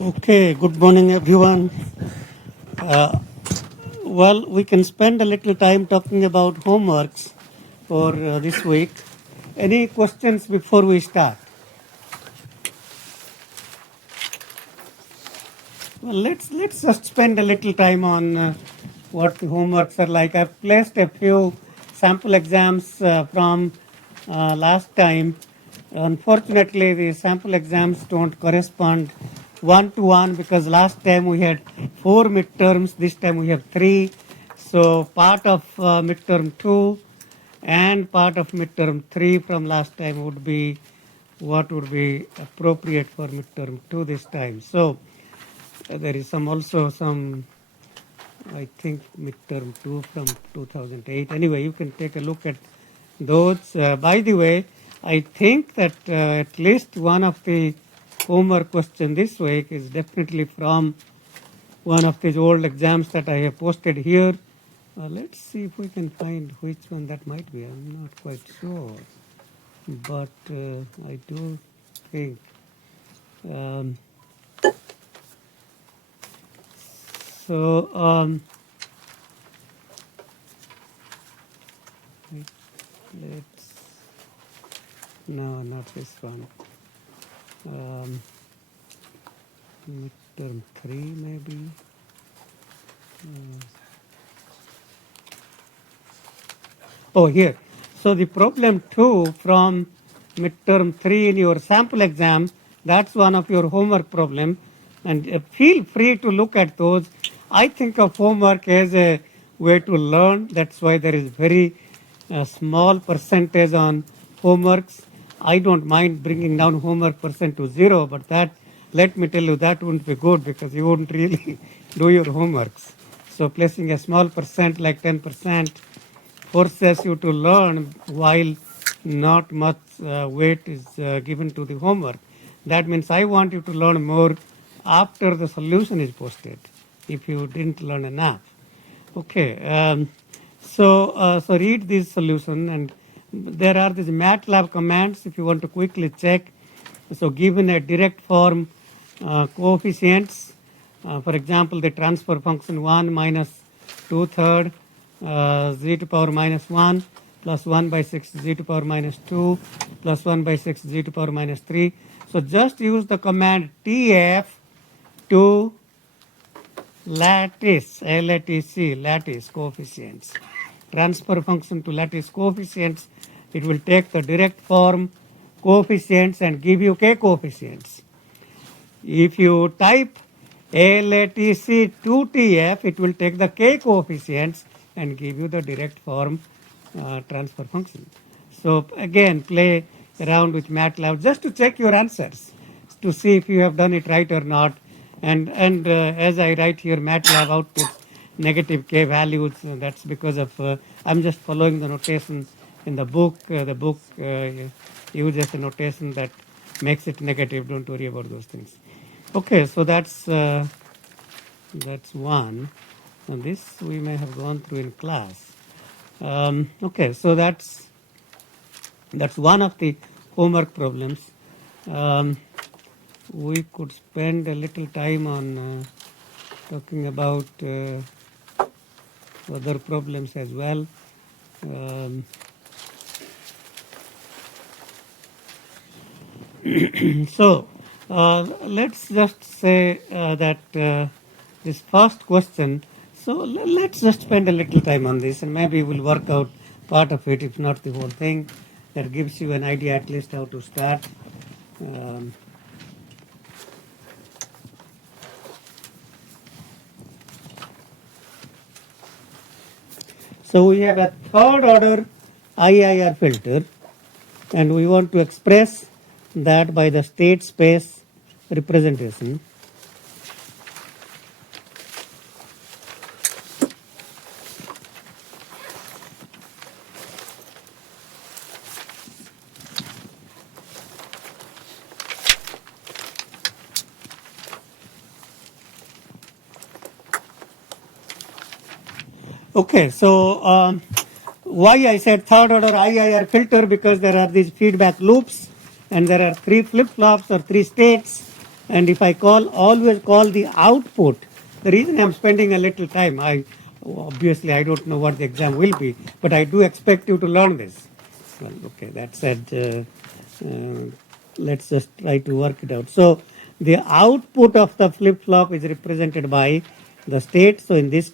Okay, good morning everyone. Well, we can spend a little time talking about homeworks for this week. Any questions before we start? Well, let's just spend a little time on what the homeworks are like. I've placed a few sample exams from last time. Unfortunately, the sample exams don't correspond one-to-one because last time we had 4 midterms, this time we have 3. So part of midterm 2 and part of midterm 3 from last time would be what would be appropriate for midterm 2 this time. So there is also some, I think, midterm 2 from 2008. Anyway, you can take a look at those. By the way, I think that at least one of the homework question this week is definitely from one of these old exams that I have posted here. Let's see if we can find which one that might be. I'm not quite sure. But I do think... let's, no, not this one. Midterm 3 maybe. Oh, here. So the problem 2 from midterm 3 in your sample exam, that's one of your homework problem. And feel free to look at those. I think of homework as a way to learn. That's why there is very small percentage on homeworks. I don't mind bringing down homework percent to 0, but that, let me tell you, that wouldn't be good because you wouldn't really do your homeworks. So placing a small percent like 10% forces you to learn while not much weight is given to the homework. That means I want you to learn more after the solution is posted if you didn't learn enough. Okay, so read this solution, and there are these MATLAB commands if you want to quickly check. So given a direct form coefficients, for example, the transfer function 1 minus 2/3 z to power minus 1 plus 1 by 6 z to power minus 2 plus 1 by 6 z to power minus 3. So just use the command TF to lattice, LATC, lattice coefficients. Transfer function to lattice coefficients. It will take the direct form coefficients and give you k coefficients. If you type LATC to TF, it will take the k coefficients and give you the direct form transfer function. So again, play around with MATLAB just to check your answers, to see if you have done it right or not. And as I write here, MATLAB outputs negative k values. That's because of I'm just following the notation in the book. The book uses a notation that makes it negative. Don't worry about those things. Okay, so that's one. And this we may have gone through in class. Okay, so that's one of the homework problems. We could spend a little time on talking about other problems as well. So let's just say that this first question, so let's just spend a little time on this, and maybe we'll work out part of it, if not the whole thing. That gives you an idea at least how to start. So we have a third order IIR filter, and we want to express that by the state space representation. Okay, so why I said third order IIR filter, because there are these feedback loops and there are 3 flip-flops or 3 states, And if I always call the output, the reason I'm spending a little time, obviously I don't know what the exam will be, but I do expect you to learn this. Well, okay, that said, let's just try to work it out. So the output of the flip-flop is represented by the state. So in this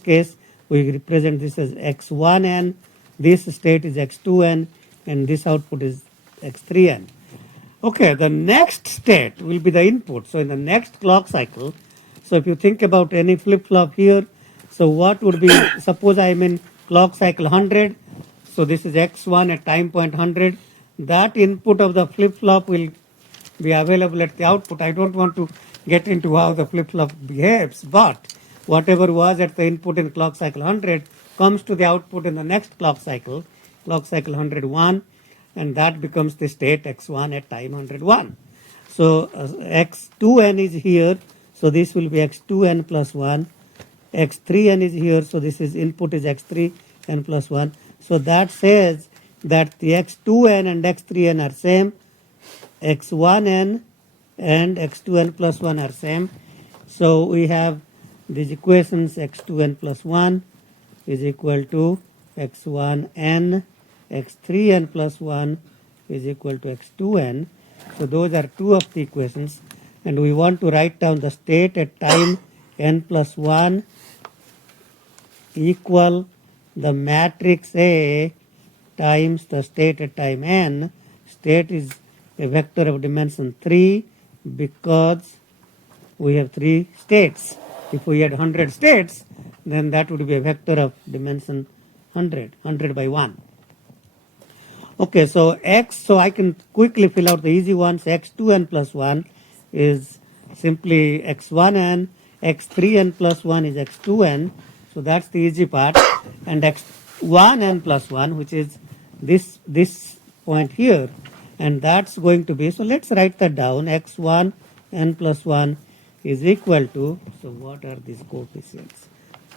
case, we represent this as x1n, this state is x2n, and this output is x3n. Okay, the next state will be the input. So in the next clock cycle, so if you think about any flip-flop here, so what would be, suppose I'm in clock cycle 100, so this is x1 at time point 100, that input of the flip-flop will be available at the output. I don't want to get into how the flip-flop behaves, but whatever was at the input in clock cycle 100 comes to the output in the next clock cycle 101, and that becomes the state x1 at time 101. So x2n is here, so this will be x2n plus 1. x3n is here, so this is input is x3n plus 1. So that says that the x2n and x3n are same, x1n and x2n plus 1 are same. So we have these equations, x2n plus 1 is equal to x1n, x3n plus 1 is equal to x2n. So those are two of the equations, and we want to write down the state at time n plus 1 equal the matrix A times the state at time n. State is a vector of dimension 3 because we have 3 states. If we had 100 states, then that would be a vector of dimension 100 by 1. Okay, so x, so I can quickly fill out the easy ones. x2n plus 1 is simply x1n, x3n plus 1 is x2n, so that's the easy part, and x1n plus 1, which is this point here, and that's going to be, so let's write that down, x1 n plus 1 is equal to, so what are these coefficients?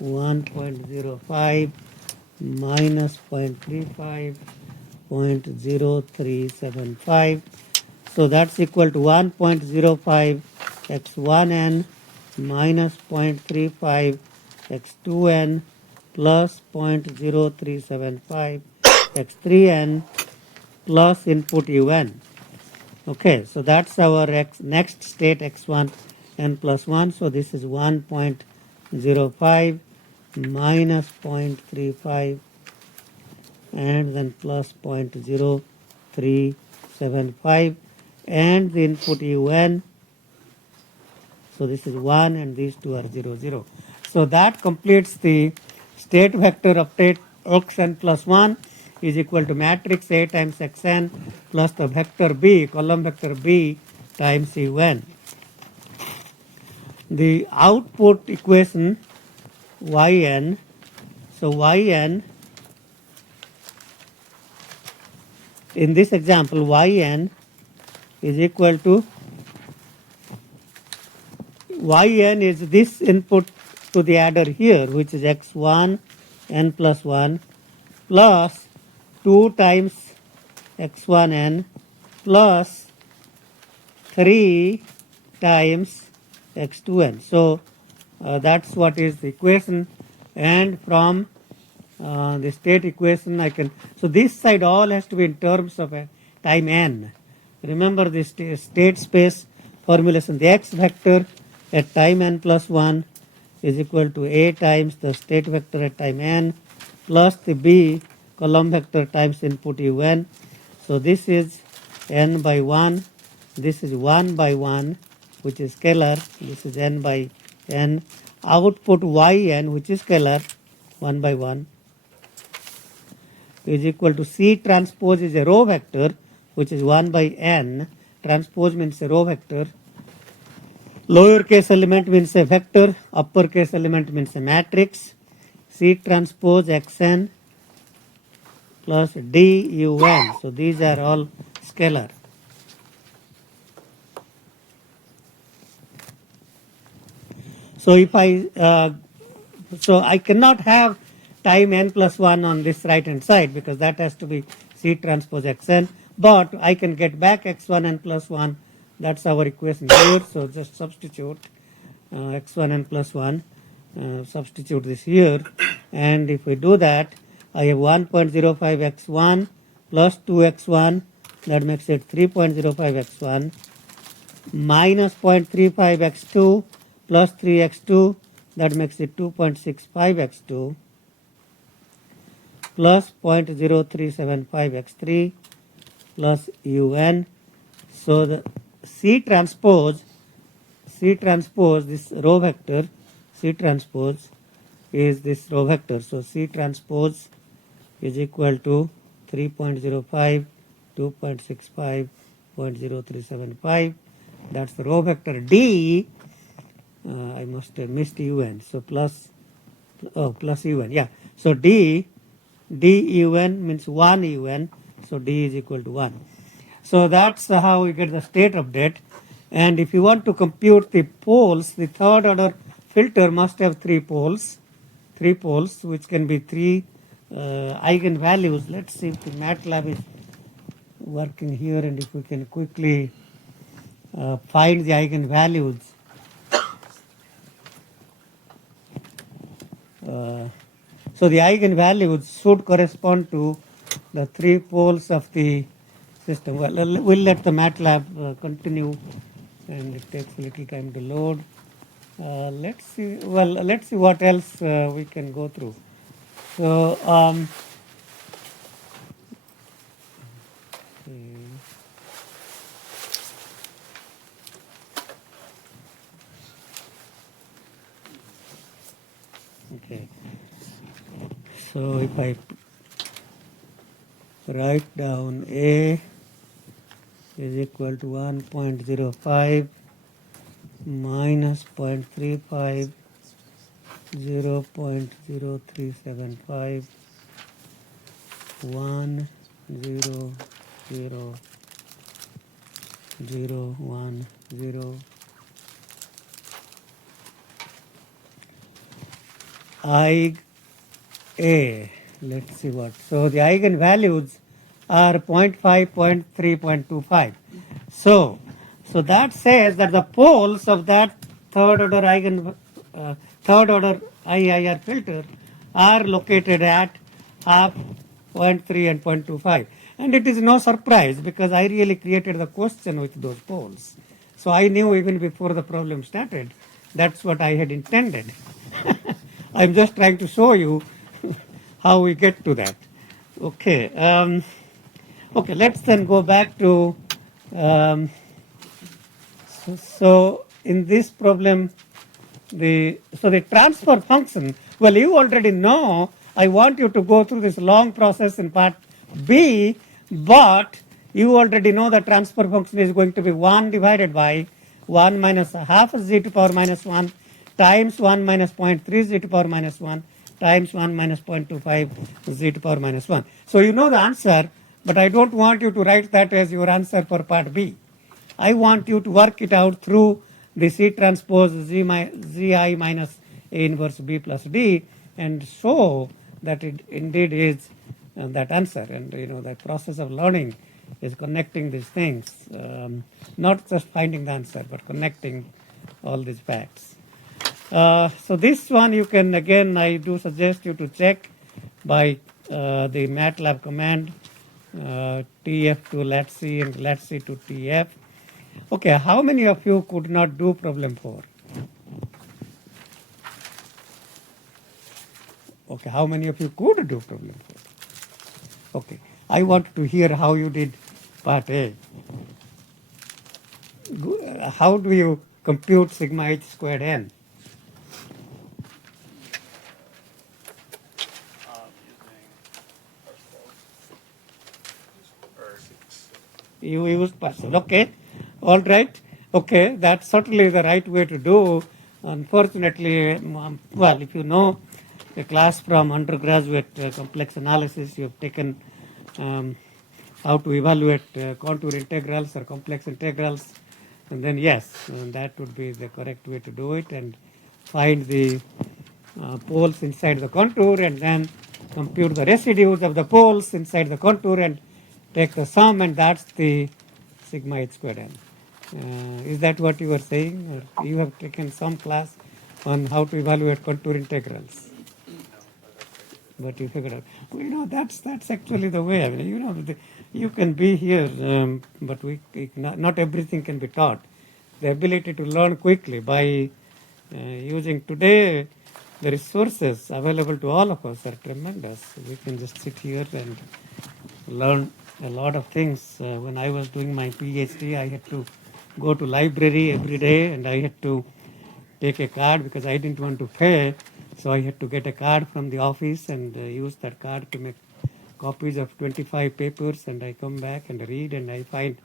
1.05 minus 0.35, 0.0375. So that's equal to 1.05 x1n minus 0.35 x2n plus 0.0375 x3n plus input un. Okay, so that's our next state x1 n plus 1. So this is 1.05 minus 0.35 and then plus 0.0375 and the input un. So this is 1 and these two are 0, 0. So that completes the state vector of state xn plus 1 is equal to matrix A times xn plus the vector B, column vector B times un. The output equation yn, so yn, in this example yn is equal to, yn is this input to the adder here, which is x1 n plus 1 plus 2 times x1n plus 3 times x2n. So that's what is the equation, and from the state equation I can, so this side all has to be in terms of a time n. Remember this state space formulation, the x vector at time n plus 1 is equal to A times the state vector at time n plus the B column vector times input un. So this is n by 1, this is 1 by 1, which is scalar, this is n by n, output yn, which is scalar, 1 by 1, is equal to C transpose is a row vector, which is 1 by n, transpose means a row vector, lowercase element means a vector, uppercase element means a matrix, C transpose xn plus dun. So these are all scalar. So if I cannot have time n plus 1 on this right hand side because that has to be C transpose xn, but I can get back x1 n plus 1 That's our equation here. So just substitute x1n plus 1, substitute this here, and if we do that, I have 1.05 x1 plus 2x1, that makes it 3.05 x1, minus 0.35 x2 plus 3x2, that makes it 2.65 x2, plus 0.0375 x3 plus un. So the C transpose, this row vector, C transpose is this row vector. So C transpose is equal to 3.05, 2.65, 0.0375. That's the row vector D. I must have missed UN. So plus UN. Yeah. So D UN means 1 UN. So D is equal to 1. So that's how we get the state update. And if you want to compute the poles, the third order filter must have three poles, which can be three eigenvalues. Let's see if the MATLAB is working here and if we can quickly find the eigenvalues. So the eigenvalues should correspond to the three poles of the system. Well, we'll let the MATLAB continue, and it takes a little time to load. Let's see. Well, let's see what else we can go through. So okay. So if I write down A is equal to 1.05 minus 0.35, 0.0375, 1, 0, 0, 0, 1, 0. A, let's see what. So the eigenvalues are 0.5, 0.3, 0.25. So that says that the poles of that third order IIR filter are located at half, 0.3 and 0.25. And it is no surprise because I really created the question with those poles. So I knew even before the problem started that's what I had intended. I'm just trying to show you how we get to that. Okay. Okay, let's then go back to so in this problem, the transfer function, well, you already know. I want you to go through this long process in part B, but you already know the transfer function is going to be 1 divided by 1 minus half z to power minus 1 times 1 minus 0.3 z to power minus 1 times 1 minus 0.25 z to power minus 1. So you know the answer, but I don't want you to write that as your answer for part B. I want you to work it out through the C transpose Zi minus A inverse B plus D and show that it indeed is that answer. And you know the process of learning is connecting these things, not just finding the answer, but connecting all these facts. So this one you can, again, I do suggest you to check by the MATLAB command TF to LATC and LATC to TF. Okay, how many of you could not do problem 4? Okay, how many of you could do problem 4? Okay, I want to hear how you did part A. How do you compute sigma h squared n? You used Parcel. Okay, all right. Okay, that's certainly the right way to do. Unfortunately, well, if you know a class from undergraduate complex analysis, you have taken how to evaluate contour integrals or complex integrals, and then yes, that would be the correct way to do it, and find the poles inside the contour and then compute the residues of the poles inside the contour and take the sum, and that's the sigma h squared n. Is that what you were saying? Or you have taken some class on how to evaluate contour integrals? But you figured out. Well, that's actually the way. I mean, you can be here, but not everything can be taught. The ability to learn quickly by using today the resources available to all of us are tremendous. We can just sit here and learn a lot of things. When I was doing my PhD, I had to go to library every day, and I had to take a card because I didn't want to pay. So I had to get a card from the office and use that card to make copies of 25 papers, and I come back and read, and I find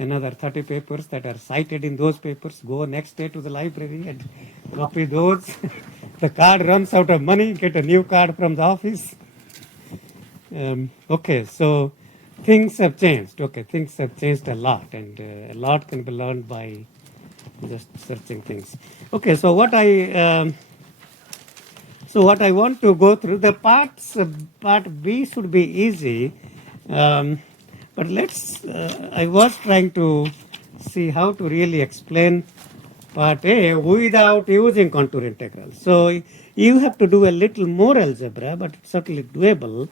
another 30 papers that are cited in those papers, go next day to the library and copy those. The card runs out of money, get a new card from the office. Okay, so things have changed. Okay, things have changed a lot, and a lot can be learned by just searching things. Okay, so what I want to go through, the part B should be easy, but I was trying to see how to really explain part A without using contour integral. So you have to do a little more algebra, but it's certainly doable.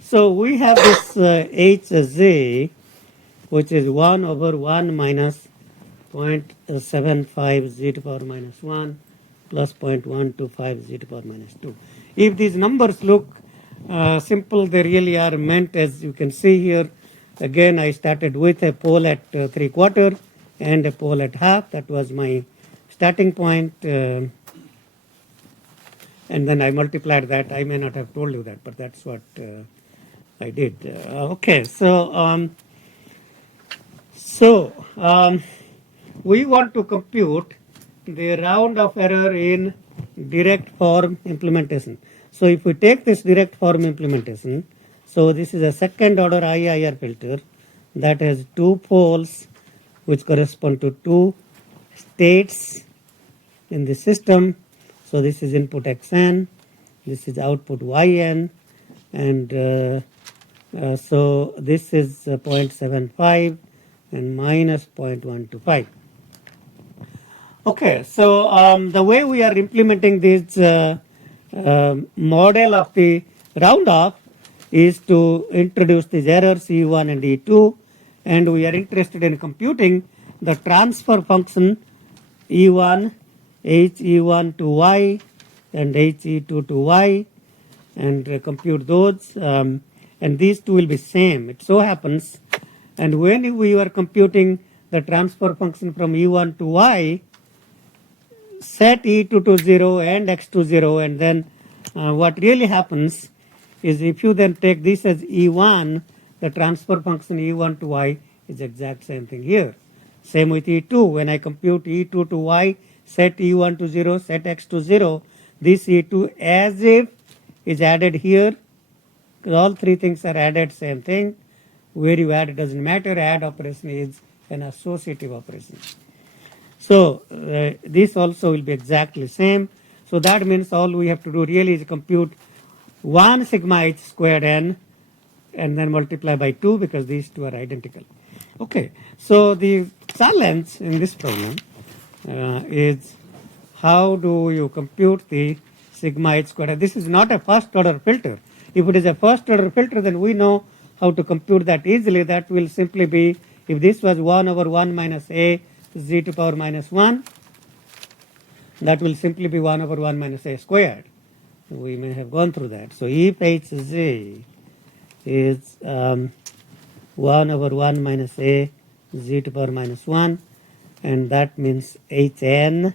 So we have this hz, which is 1 over 1 minus 0.75 z to the power minus 1 plus 0.125 z to the power minus 2. If these numbers look simple, they really are meant, as you can see here. Again, I started with a pole at 3/4 and a pole at half. That was my starting point. And then I multiplied that. I may not have told you that, but that's what I did. Okay, so we want to compute the round of error in direct form implementation. So if we take this direct form implementation, so this is a second order IIR filter that has two poles which correspond to two states in the system. So this is input xn, this is output yn, and so this is 0.75 and minus 0.125. Okay, so the way we are implementing this model of the round off is to introduce these errors E1 and E2, and we are interested in computing the transfer function E1, HE1 to Y and HE2 to Y, and compute those, and these two will be same. It so happens, and when we are computing the transfer function from E1 to Y, set E2 to 0 and X to 0, and then what really happens is if you then take this as E1, the transfer function E1 to Y is exact same thing here. Same with E2. When I compute E2 to Y, set E1 to 0, set X to 0, this E2 as if is added here. All three things are added, same thing. Where you add, it doesn't matter. Add operation is an associative operation. So this also will be exactly same. So that means all we have to do really is compute 1 sigma h squared n and then multiply by 2 because these two are identical. Okay, so the challenge in this problem is how do you compute the sigma h squared. This is not a first order filter. If it is a first order filter, then we know how to compute that easily. That will simply be, if this was 1 over 1 minus a z to the power minus 1, that will simply be 1 over 1 minus a squared. We may have gone through that. So if hz is 1 over 1 minus a z to the power minus 1, and that means hn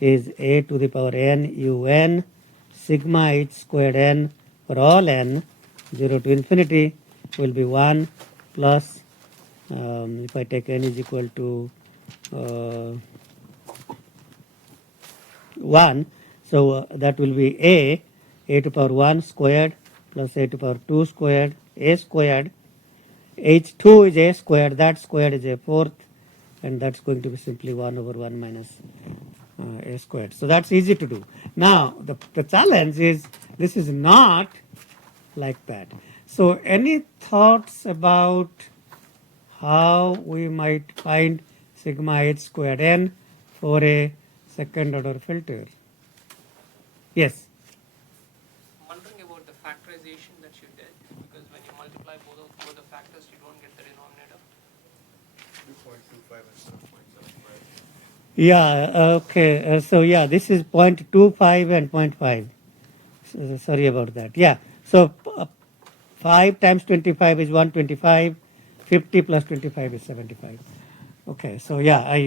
is a to the power n un sigma h squared n for all n 0 to infinity will be 1 plus, if I take n is equal to 1, so that will be a to the power 1 squared plus a to the power 2 squared, a squared. H2 is a squared, that squared is a fourth, and that's going to be simply 1 over 1 minus a squared. So that's easy to do. Now, the challenge is this is not like that. So any thoughts about how we might find sigma h squared n for a second order filter. Yes? Wondering about the factorization that you did, because when you multiply both the factors, you don't get the denominator. 2.25 instead of 0.75. Yeah, okay. So yeah, this is 0.25 and 0.5. Sorry about that. Yeah. So 5 times 25 is 125. 50 plus 25 is 75. Okay. So yeah,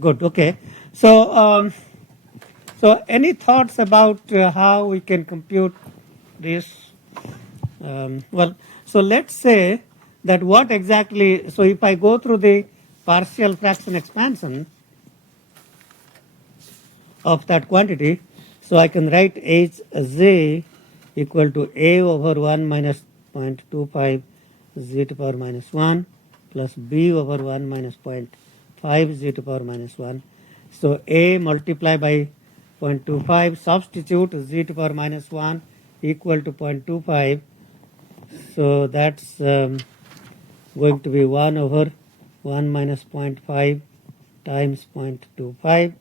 good. Okay. So so any thoughts about how we can compute this? Well, so let's say that what exactly. So if I go through the partial fraction expansion of that quantity, so I can write h z equal to a over 1 minus 0.25 z to power minus 1 plus b over 1 minus 0.5 z to power minus 1. So a multiplied by 0.25, substitute z to power minus 1 equal to 0.25. So that's going to be 1 over 1 minus 0.5 times 0.25,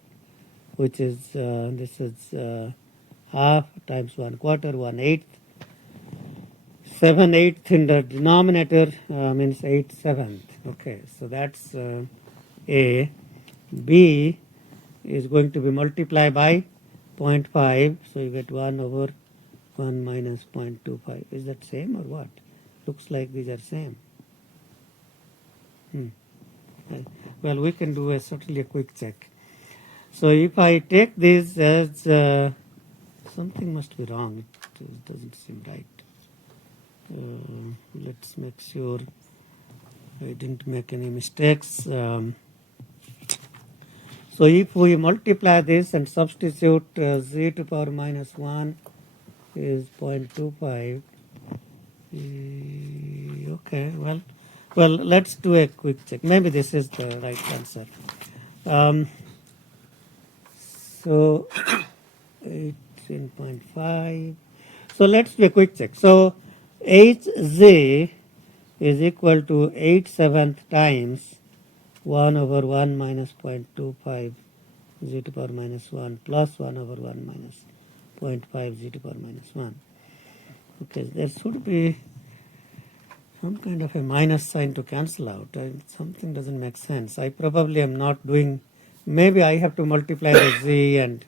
which is this is half times 1/4, 1/8. 7/8 in the denominator means 8/7. Okay, so that's A. B is going to be multiplied by 0.5, so you get 1 over 1 minus 0.25. Is that same or what? Looks like these are same. Well, we can do certainly a quick check. So if I take this as something must be wrong, it doesn't seem right. Let's make sure I didn't make any mistakes. So if we multiply this and substitute z to power minus 1 is 0.25. Okay, well, let's do a quick check. Maybe this is the right answer. So 18.5. So let's do a quick check. So hz is equal to 8/7 times 1 over 1 minus 0.25 z to power minus 1 plus 1 over 1 minus 0.5 z to power minus 1. Okay, there should be some kind of a minus sign to cancel out. Something doesn't make sense. I probably am not doing, maybe I have to multiply the z and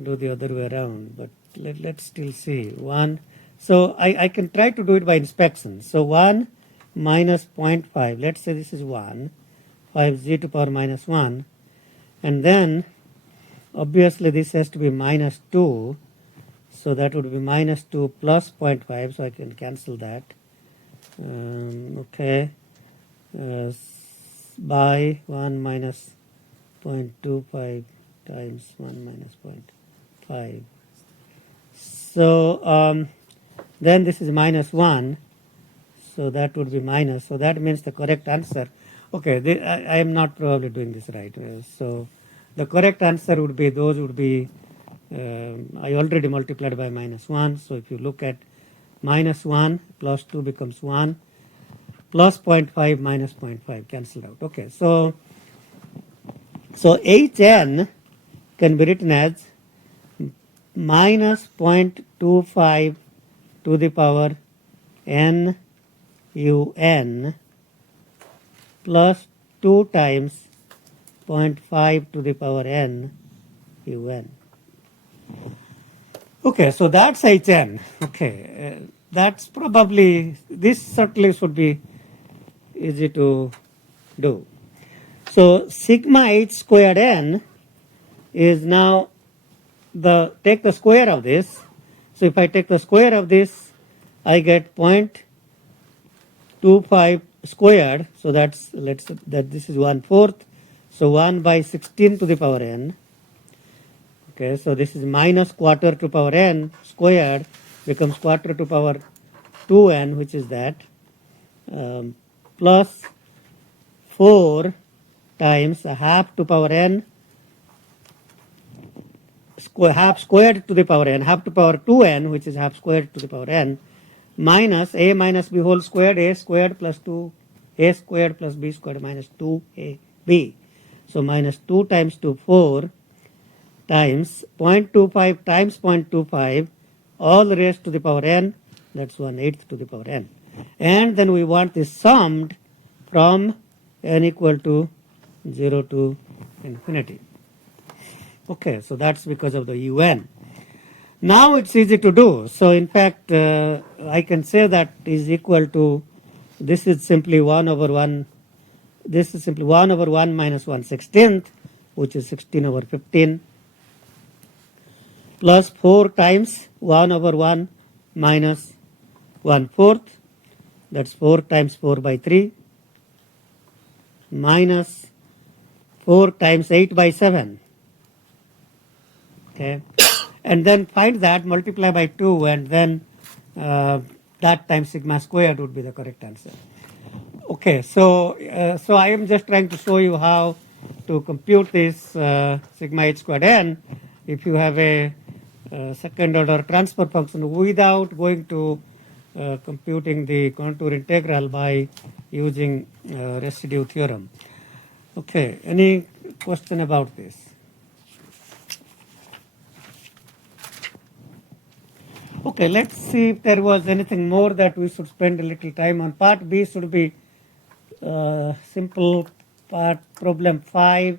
do the other way around, but let's still see. 1. So I can try to do it by inspection. So 1 minus 0.5, let's say this is 1, 5 z to power minus 1, and then obviously this has to be minus 2, so that would be minus 2 plus 0.5, so I can cancel that. Okay, by 1 minus 0.25 times 1 minus 0.5. So then this is minus 1, so that would be minus. So that means the correct answer. Okay, I am not probably doing this right. So the correct answer would be, those would be, I already multiplied by minus 1. So if you look at minus 1 plus 2 becomes 1, plus 0.5 minus 0.5 cancelled out. Okay, so Hn can be written as minus 0.25 to the power n un plus 2 times 0.5 to the power n un. Okay, so that's Hn. Okay, that's probably, this certainly should be easy to do. So sigma h squared n is now take the square of this. So if I take the square of this, I get 0.25 squared. So that's, that this is 1/4. So 1 by 16 to the power n. Okay, so this is minus quarter to power n squared becomes quarter to power 2n, which is that, plus 4 times a half to power n, half squared to the power n, half to power 2n, which is half squared to the power n, minus a minus b whole squared, a squared plus 2, a squared plus b squared minus 2a b. So minus 2 times 2, 4 times 0.25 times 0.25 all raised to the power n, that's 1/8 to the power n. And then we want this summed from n equal to 0 to infinity. Okay, so that's because of the UN. Now it's easy to do. So in fact, I can say that is equal to, this is simply 1 over 1, this is simply 1 over 1 minus 1/16, which is 16 over 15, plus 4 times 1 over 1 minus 1/4, that's 4 times 4 by 3, minus 4 times 8 by 7. Okay, and then find that, multiply by 2, and then that times sigma squared would be the correct answer. Okay, so so I am just trying to show you how to compute this sigma h squared n if you have a second order transfer function without going to computing the contour integral by using residue theorem. Okay, any question about this? Okay, let's see if there was anything more that we should spend a little time on. Part B should be simple part, problem 5.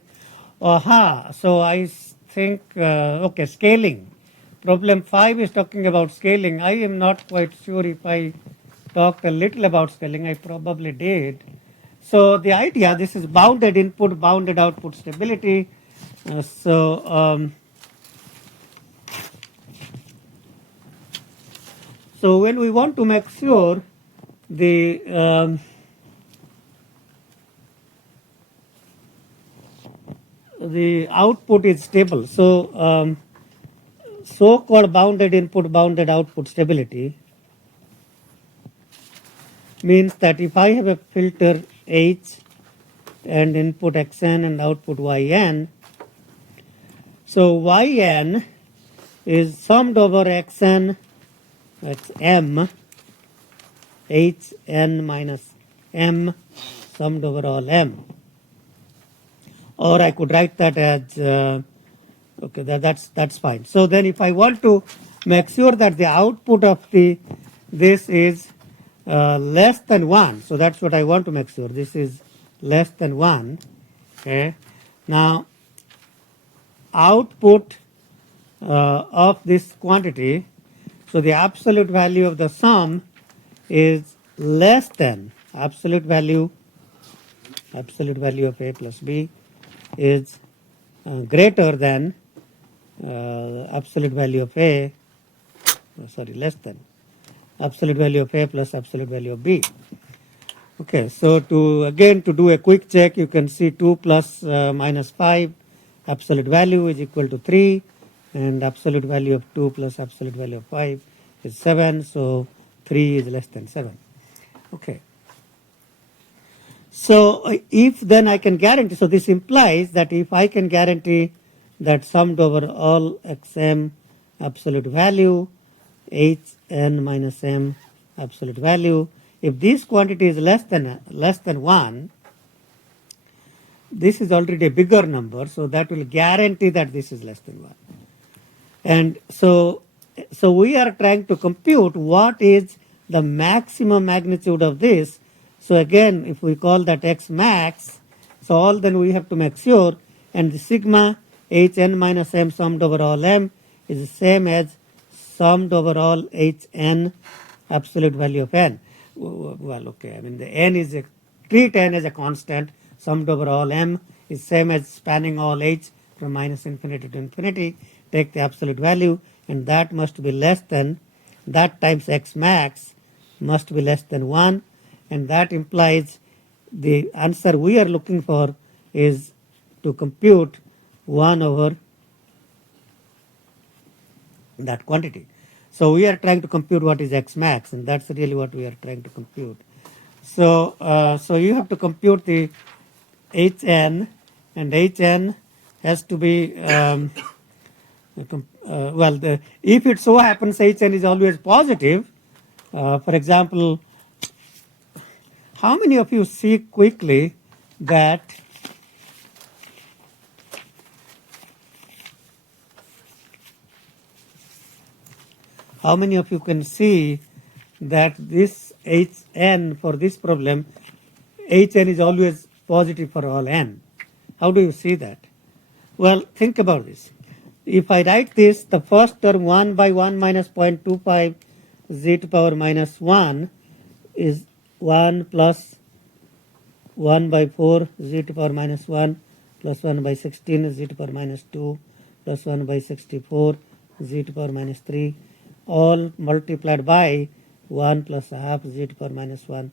So I think, okay, scaling. Problem 5 is talking about scaling. I am not quite sure if I talked a little about scaling. I probably did. So the idea, this is bounded input, bounded output stability. So when we want to make sure the output is stable, so so-called bounded input, bounded output stability means that if I have a filter H and input Xn and output Yn, so Yn is summed over Xn, that's M, Hn minus M summed over all M. Or I could write that as, okay, that's fine. So then if I want to make sure that the output of this is less than 1, so that's what I want to make sure, this is less than 1. Okay. Now output of this quantity, so the absolute value of the sum is less than absolute value of A plus B is greater than absolute value of A, less than absolute value of A plus absolute value of B. Okay, so to do a quick check, you can see 2 plus minus 5, absolute value is equal to 3, and absolute value of 2 plus absolute value of 5 is 7, so 3 is less than 7. Okay. So if then I can guarantee, so this implies that if I can guarantee that summed over all Xm absolute value, Hn minus M absolute value, if this quantity is less than 1, this is already a bigger number, so that will guarantee that this is less than 1. And so we are trying to compute what is the maximum magnitude of this. So again, if we call that X max, so all then we have to make sure, and the sigma Hn minus M summed over all M is the same as summed over all Hn absolute value of N. Well, okay, I mean the N is treat N as a constant, summed over all M is same as spanning all H from minus infinity to infinity, take the absolute value, and that must be less than, that times X max must be less than 1, and that implies the answer we are looking for is to compute 1 over that quantity. So we are trying to compute what is X max, and that's really what we are trying to compute. So so you have to compute the Hn, and Hn has to be if it so happens Hn is always positive. For example, how many of you see quickly that how many of you can see that this Hn for this problem, Hn is always positive for all n? How do you see that? Well, think about this. If I write this, the first term 1 by 1 minus 0.25 z to power minus 1 is 1 plus 1 by 4 z to power minus 1 plus 1 by 16 z to power minus 2 plus 1 by 64 z to power minus 3 all multiplied by 1 plus a half z to power minus 1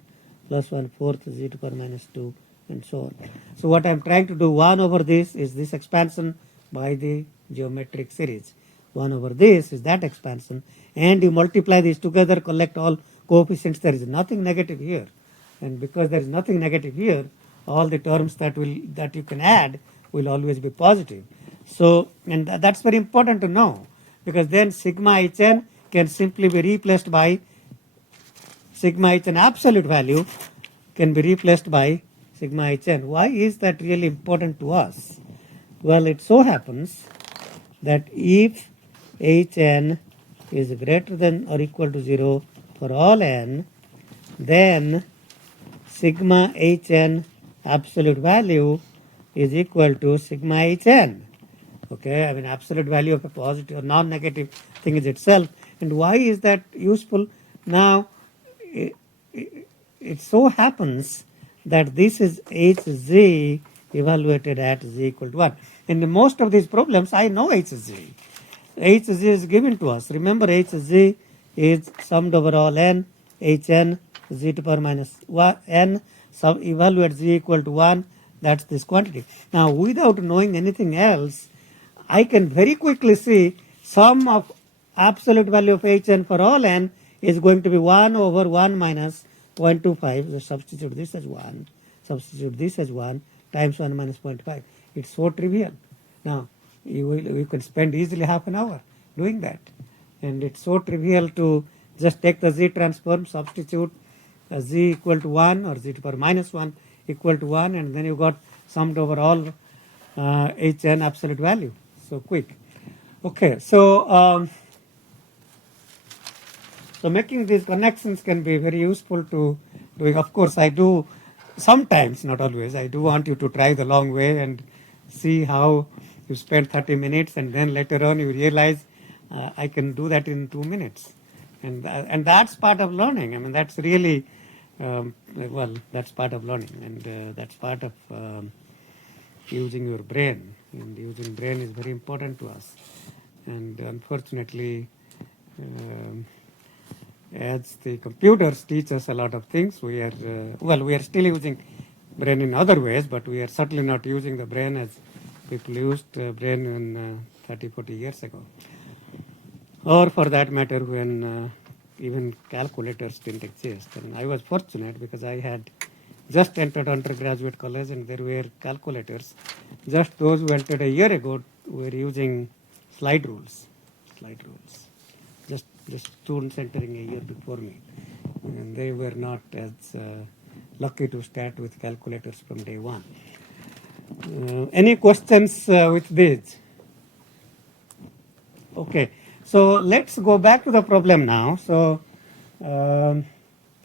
plus 1/4 z to power minus 2 and so on. So what I am trying to do, 1 over this is this expansion by the geometric series. 1 over this is that expansion, and you multiply these together, collect all coefficients. There is nothing negative here, and because there is nothing negative here, all the terms that you can add will always be positive. So, and that's very important to know, because then sigma Hn can simply be replaced by sigma Hn absolute value can be replaced by sigma Hn. Why is that really important to us? Well, it so happens that if Hn is greater than or equal to 0 for all n, then sigma Hn absolute value is equal to sigma Hn. Okay, I mean absolute value of a positive or non-negative thing is itself. And why is that useful? Now, it so happens that this is Hz evaluated at z equal to 1. In most of these problems, I know Hz. Hz is given to us. Remember, Hz is summed over all n, Hn z to power minus 1, n, sum evaluate z equal to 1. That's this quantity. Now, without knowing anything else, I can very quickly see sum of absolute value of Hn for all n is going to be 1 over 1 minus 0.25. So substitute this as 1, substitute this as 1 times 1 minus 0.5. It's so trivial. Now, you can spend easily half an hour doing that. And it's so trivial to just take the z transform, substitute z equal to 1 or z to power minus 1 equal to 1, and then you got summed over all Hn absolute value. So quick. Okay, so so making these connections can be very useful to doing. Of course, I do sometimes, not always. I do want you to try the long way and see how you spend 30 minutes, and then later on you realize I can do that in 2 minutes, and that's part of learning. I mean, that's really well, that's part of learning, and that's part of using your brain. And using brain is very important to us. And unfortunately, as the computers teach us a lot of things, we are we are still using brain in other ways, but we are certainly not using the brain as people used brain in 30, 40 years ago, or for that matter when even calculators didn't exist. And I was fortunate because I had just entered undergraduate college and there were calculators. Just those who entered a year ago were using slide rules. Just students entering a year before me. And they were not as lucky to start with calculators from day one. Any questions with this? Okay, so let's go back to the problem now. So,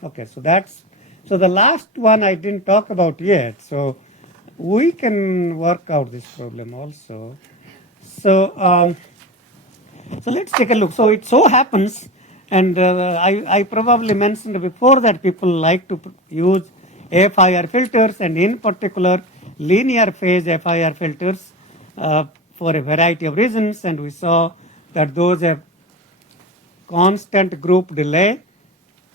okay, so the last one I didn't talk about yet. So we can work out this problem also. So, so let's take a look. So it so happens, and I probably mentioned before that people like to use FIR filters, and in particular linear phase FIR filters for a variety of reasons, and we saw that those have constant group delay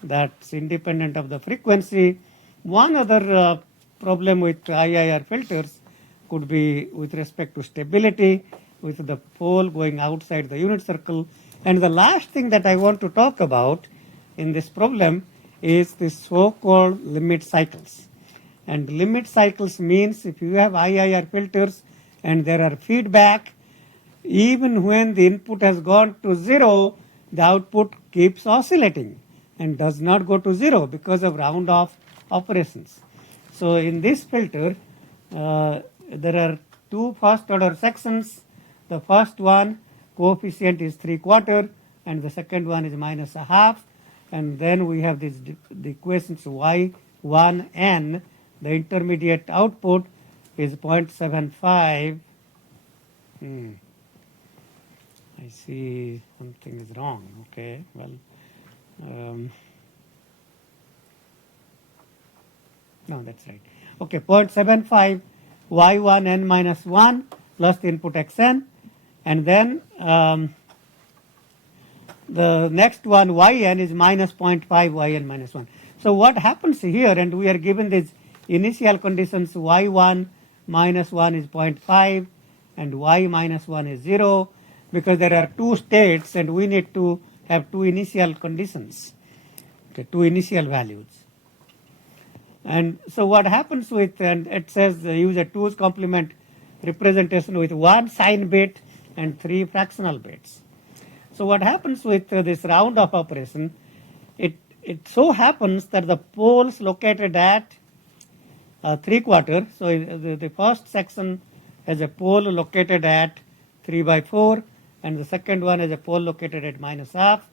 that's independent of the frequency. One other problem with IIR filters could be with respect to stability, with the pole going outside the unit circle. And the last thing that I want to talk about in this problem is the so-called limit cycles. And limit cycles means if you have IIR filters and there are feedback, even when the input has gone to 0, the output keeps oscillating and does not go to 0 because of round off operations. So in this filter, there are two first order sections. The first one, coefficient is 3/4, and the second one is minus a half, and then we have the equations y1n, the intermediate output is 0.75. I see something is wrong. Okay, well, no, that's right. Okay, 0.75 y1n minus 1 plus the input xn, and then the next one yn is minus 0.5 yn minus 1. So what happens here, and we are given these initial conditions, y1 minus 1 is 0.5 and y minus 1 is 0, because there are two states and we need to have two initial conditions, okay, two initial values. And so what happens with, and it says use a 2's complement representation with 1 sign bit and 3 fractional bits. So what happens with this round off operation, it so happens that the poles located at 3/4, so the first section has a pole located at 3/4, and the second one has a pole located at minus half,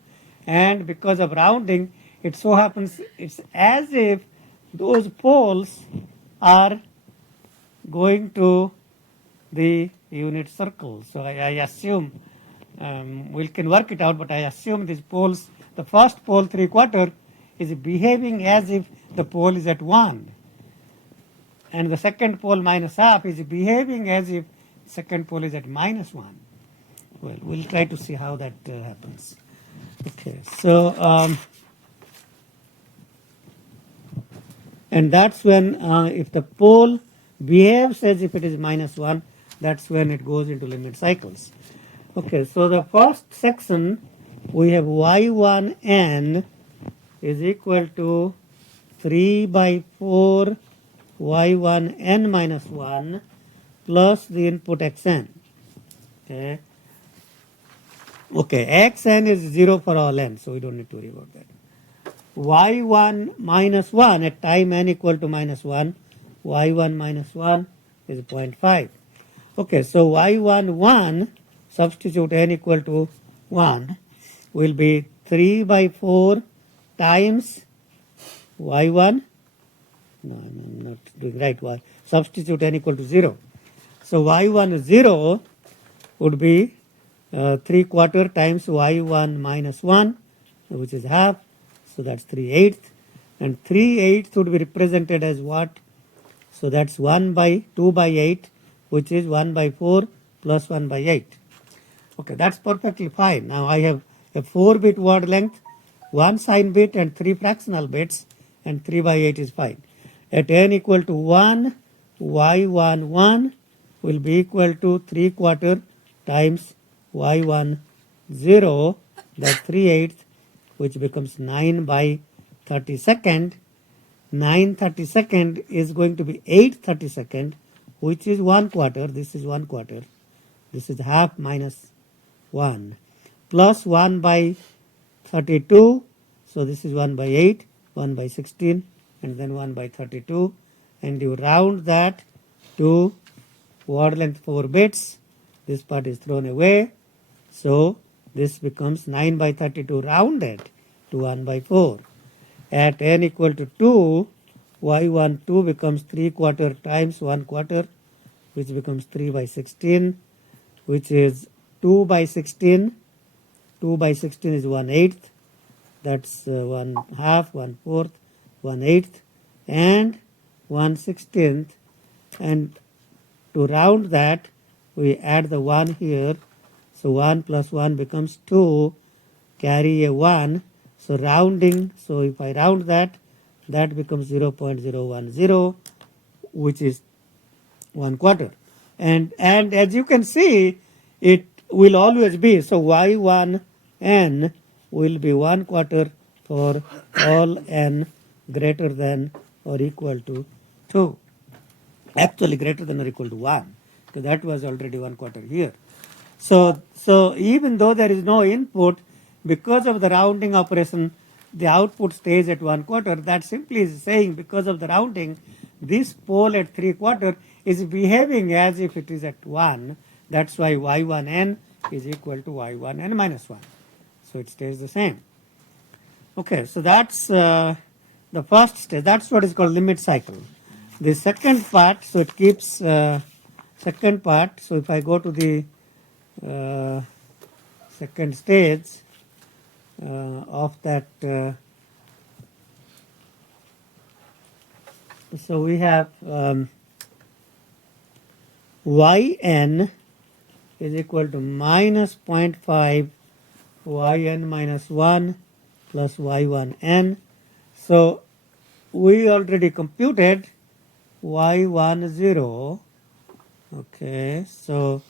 and because of rounding, it so happens it's as if those poles are going to the unit circle. So I assume, we can work it out, but I assume these poles, the first pole 3/4 is behaving as if the pole is at 1. And the second pole minus half is behaving as if second pole is at minus 1. Well, we'll try to see how that happens. Okay, so, and that's when if the pole behaves as if it is minus 1, that's when it goes into limit cycles. Okay, so the first section, we have y1n is equal to 3/4 y1n minus 1 plus the input xn. Okay. Okay, xn is 0 for all n, so we don't need to worry about that. y1 minus 1 at time n equal to minus 1, y1 minus 1 is 0.5. Okay, so y11, substitute n equal to 1, will be 3/4 times y1. No, I'm not doing right. Substitute n equal to 0. So y1 is 0 would be 3/4 times y1 minus 1, which is half. So that's 3/8. And 3/8 would be represented as what? So that's 2/8, which is 1/4 plus 1/8. Okay, that's perfectly fine. Now I have a 4-bit word length, 1 sign bit and 3 fractional bits, and 3/8 is fine. At n equal to 1, y11 will be equal to 3/4 times y10, that's 3/8, which becomes 9/32. 9/32 is going to be 8/32, which is 1/4. This is 1/4. This is half minus 1. Plus 1/32. So this is 1/8, 1/16, and then 1/32. And you round that to word length 4 bits. This part is thrown away. So this becomes 9/32 rounded to 1/4. At n equal to 2, y12 becomes 3/4 times 1/4, which becomes 3/16, which is 2/16. 2/16 is 1/8. That's 1/2, 1/4, 1/8, and 1/16. And to round that, we add the 1 here. So 1 plus 1 becomes 2. Carry a 1. So rounding, so if I round that, that becomes 0.010, which is 1/4. And as you can see, it will always be, so y1n will be 1/4 for all n greater than or equal to 2. Actually greater than or equal to 1. So that was already 1/4 here. So even though there is no input, because of the rounding operation, the output stays at 1/4. That simply is saying because of the rounding, this pole at 3/4 is behaving as if it is at 1. That's why y1n is equal to y1n minus 1. So it stays the same. Okay, so that's the first stage. That's what is called limit cycle. The second part, so it keeps second part. So if I go to the second stage of that, so we have yn is equal to minus 0.5 yn minus 1 plus y1n. So we already computed y10. Okay, so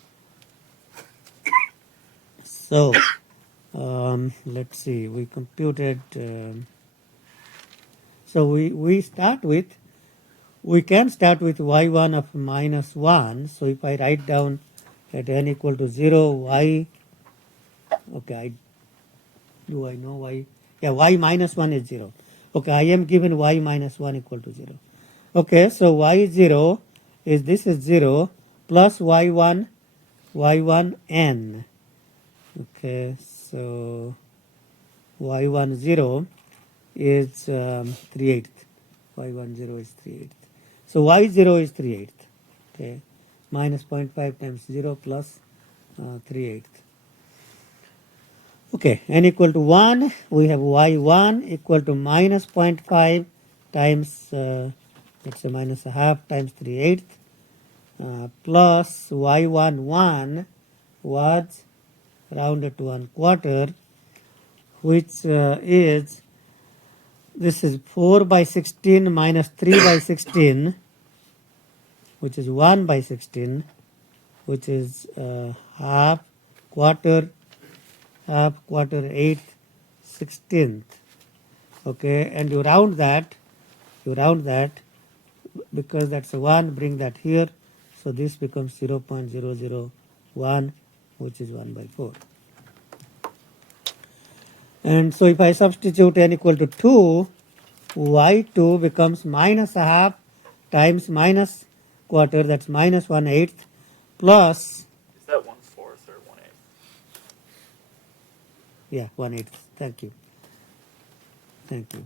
let's see, we computed, so we start with, we can start with y1 of minus 1. So if I write down at n equal to 0, y, okay, do I know y? Yeah, y minus 1 is 0. Okay, I am given y minus 1 equal to 0. Okay, so y0 is, this is 0 plus y1 n. Okay, so y10 is 3/8. y10 is 3/8. So y0 is 3/8. Okay, minus 0.5 times 0 plus 3/8. Okay, n equal to 1, we have y1 equal to minus 0.5 times, let's say minus a half times 3/8, plus y11 was rounded to 1/4, which is, this is 4 by 16 minus 3 by 16, which is 1 by 16, which is half, quarter, 8th, 16th. Okay, and you round that, because that's a 1, bring that here, so this becomes 0.001, which is 1 by 4. And so if I substitute n equal to 2, y2 becomes minus a half times minus quarter, that's minus 1/8, plus, Is that 1/4 or 1/8? yeah, 1/8. Thank you. Thank you.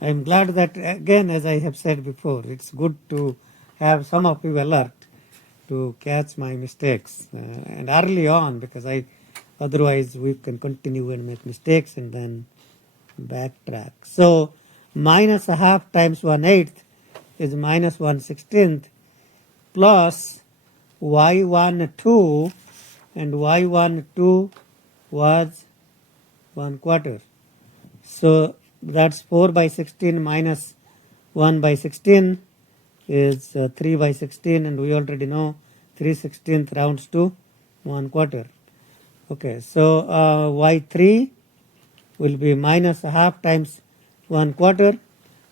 I am glad that, again, as I have said before, it's good to have some of you alert to catch my mistakes, and early on, because otherwise we can continue and make mistakes and then backtrack. So minus a half times 1/8 is minus 1/16 plus y12, and y12 was 1/4. So that's 4 by 16 minus 1 by 16 is 3 by 16, and we already know 3/16 rounds to 1/4. Okay, so y3 will be minus a half times 1/4,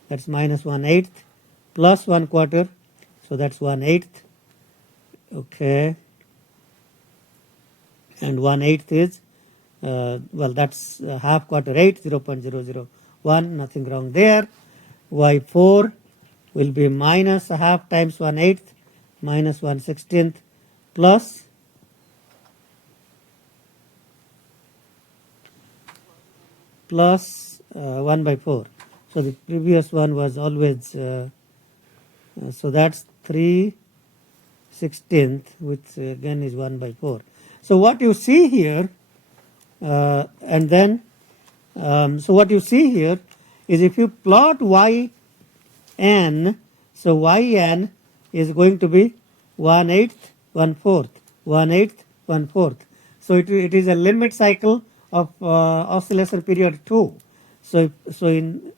that's minus 1/8, plus 1/4, so that's 1/8. Okay, and 1/8 is, well, that's half quarter 8, 0.001, nothing wrong there. y4 will be minus a half times 1/8, minus 1/16, plus 1 by 4. So the previous one was always, so that's 3/16, which again is 1 by 4. So what you see here, and then, so what you see here is, if you plot yn, so yn is going to be 1/8, 1/4, 1/8, 1/4. So it is a limit cycle of oscillation period 2. So in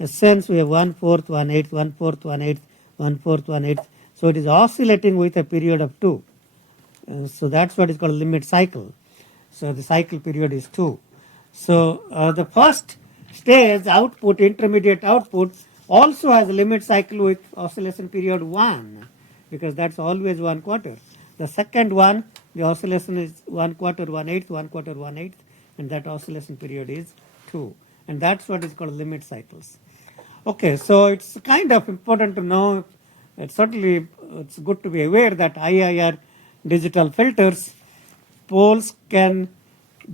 a sense we have 1/4, 1/8, 1/4, 1/8, 1/4, 1/8. So it is oscillating with a period of 2. So that's what is called limit cycle. So the cycle period is 2. So the first stage output, intermediate output, also has a limit cycle with oscillation period 1, because that's always 1/4. The second one, the oscillation is 1/4, 1/8, 1/4, 1/8, and that oscillation period is 2. And that's what is called limit cycles. Okay, so it's kind of important to know, certainly it's good to be aware that IIR digital filters, poles can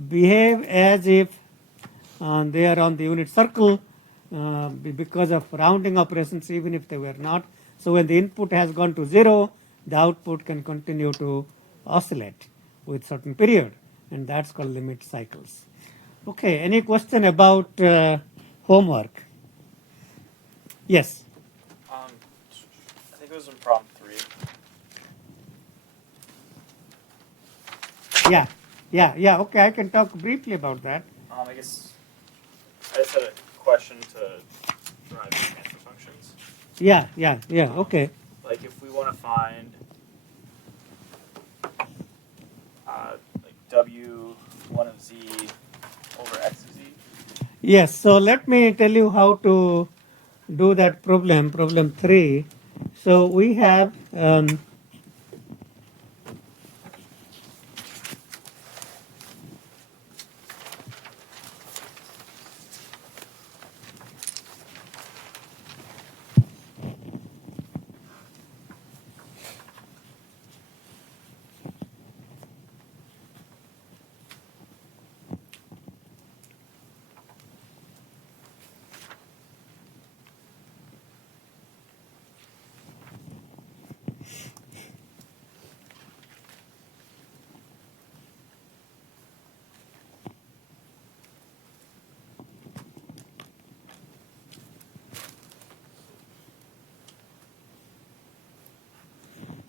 behave as if they are on the unit circle because of rounding operations, even if they were not. So when the input has gone to 0, the output can continue to oscillate with certain period, and that's called limit cycles. Okay, any question about homework? Yes. I think it was in problem 3. Yeah. Okay, I can talk briefly about that. I guess I just had a question to derive transfer functions. Yeah. Okay. Like if we want to find like W1 of Z over X of Z. Yes. So let me tell you how to do that problem. Problem 3. So we have.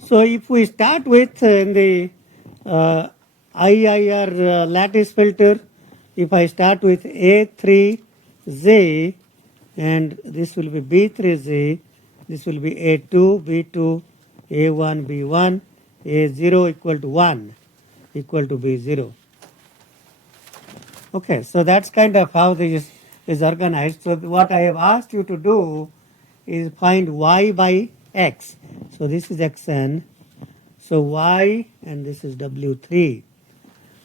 So if we start with in the IIR lattice filter, if I start with A3Z and this will be B3Z, this will be A2, B2, A1, B1, A0 equal to 1 equal to B0. Okay, so that's kind of how this is organized. So what I have asked you to do is find y by x. So this is xn. So y and this is w3.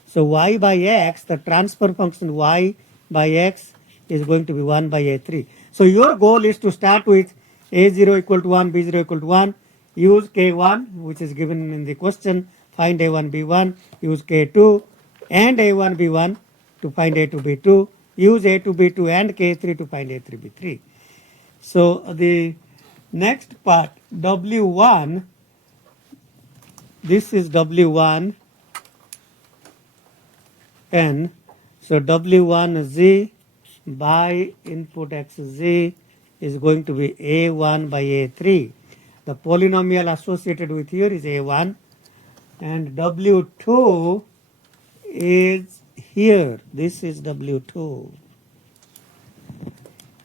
So y by x, the transfer function y by x is going to be 1 by a3. So your goal is to start with a0 equal to 1, b0 equal to 1, use k1 which is given in the question, find a1, b1, use k2 and a1, b1 to find a2, b2, use a2, b2 and k3 to find a3, b3. So the next part, w1, this is w1 n. So w1z by input xz is going to be a1 by a3. The polynomial associated with here is a1, and w2 is here. This is w2.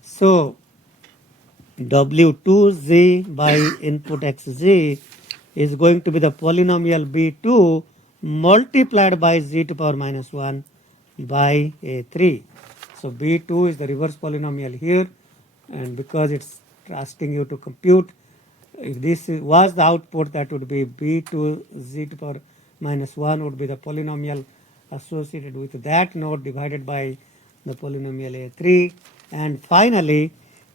So w2z by input xz is going to be the polynomial b2 multiplied by z to power minus 1 by a3. So b2 is the reverse polynomial here, and because it's asking you to compute, if this was the output, that would be b2 z to power minus 1 would be the polynomial associated with that node divided by the polynomial a3, and finally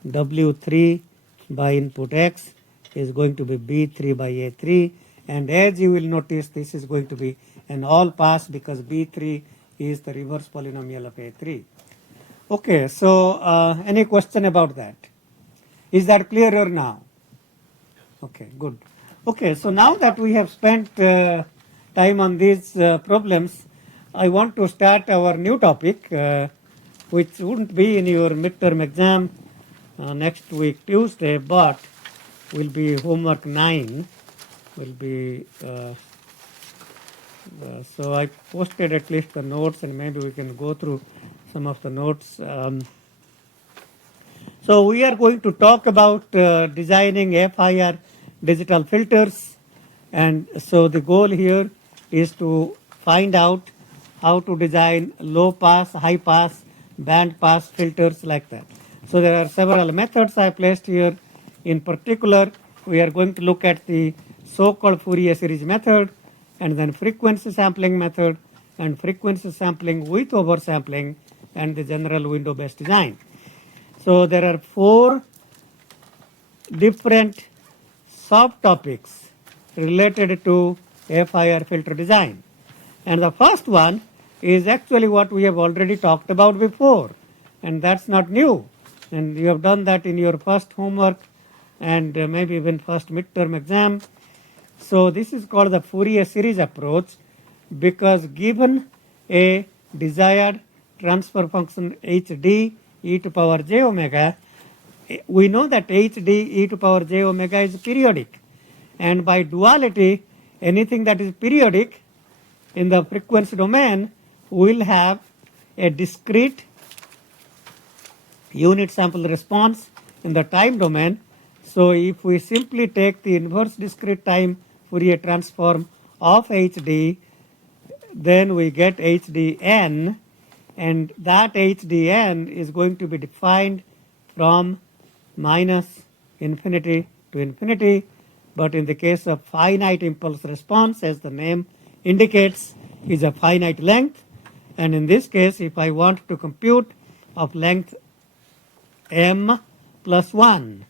w3 by input x is going to be b3 by a3, and as you will notice, this is going to be an all pass because b3 is the reverse polynomial of a3. Okay, so any question about that? Is that clearer now? Okay, good. Okay, so now that we have spent time on these problems, I want to start our new topic, which wouldn't be in your midterm exam next week Tuesday, but will be homework 9. Will be so I posted at least the notes, and maybe we can go through some of the notes. So we are going to talk about designing FIR digital filters, and so the goal here is to find out how to design low pass, high pass, band pass filters like that. So there are several methods I placed here. In particular, we are going to look at the so-called Fourier series method, and then frequency sampling method, and frequency sampling with oversampling, and the general window-based design. So there are 4 different subtopics related to FIR filter design. And the first one is actually what we have already talked about before. and that's not new. And you have done that in your first homework and maybe even first midterm exam. So this is called the Fourier series approach, because given a desired transfer function hd e to power j omega, we know that hd e to power j omega is periodic, and by duality anything that is periodic in the frequency domain will have a discrete unit sample response in the time domain. So if we simply take the inverse discrete time Fourier transform of hd, then we get hdn, and that hdn is going to be defined from minus infinity to infinity. But in the case of finite impulse response, as the name indicates, is a finite length. And in this case, if I want to compute of length m plus 1,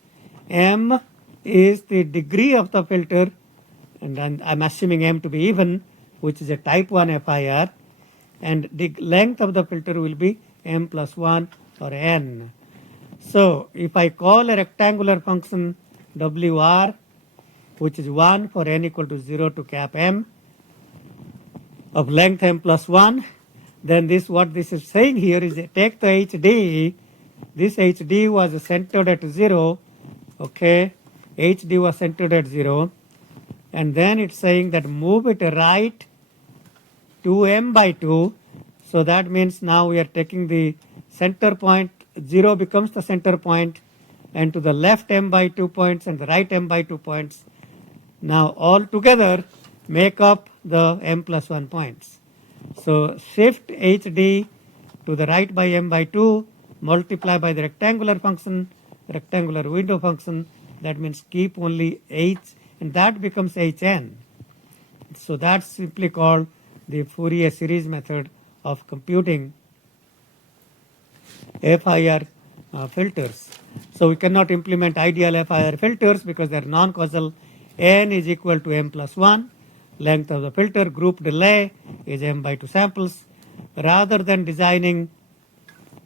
m is the degree of the filter, and I'm assuming m to be even, which is a type 1 FIR, and the length of the filter will be m plus 1 or n. So if I call a rectangular function WR, which is 1 for n equal to 0 to cap m, of length m plus 1, then what this is saying here is take the HD. This HD was centered at 0. Okay, HD was centered at 0. And then it's saying that move it right to m by 2. So that means now we are taking the center point, 0 becomes the center point, and to the left m by 2 points and the right m by 2 points. Now all together make up the m plus 1 points. So shift hd to the right by m by 2, multiply by the rectangular function, rectangular window function, that means keep only h, and that becomes hn. So that's simply called the Fourier series method of computing FIR filters. So we cannot implement ideal FIR filters because they are non-causal. N is equal to m plus 1. Length of the filter, group delay is m by 2 samples. Rather than designing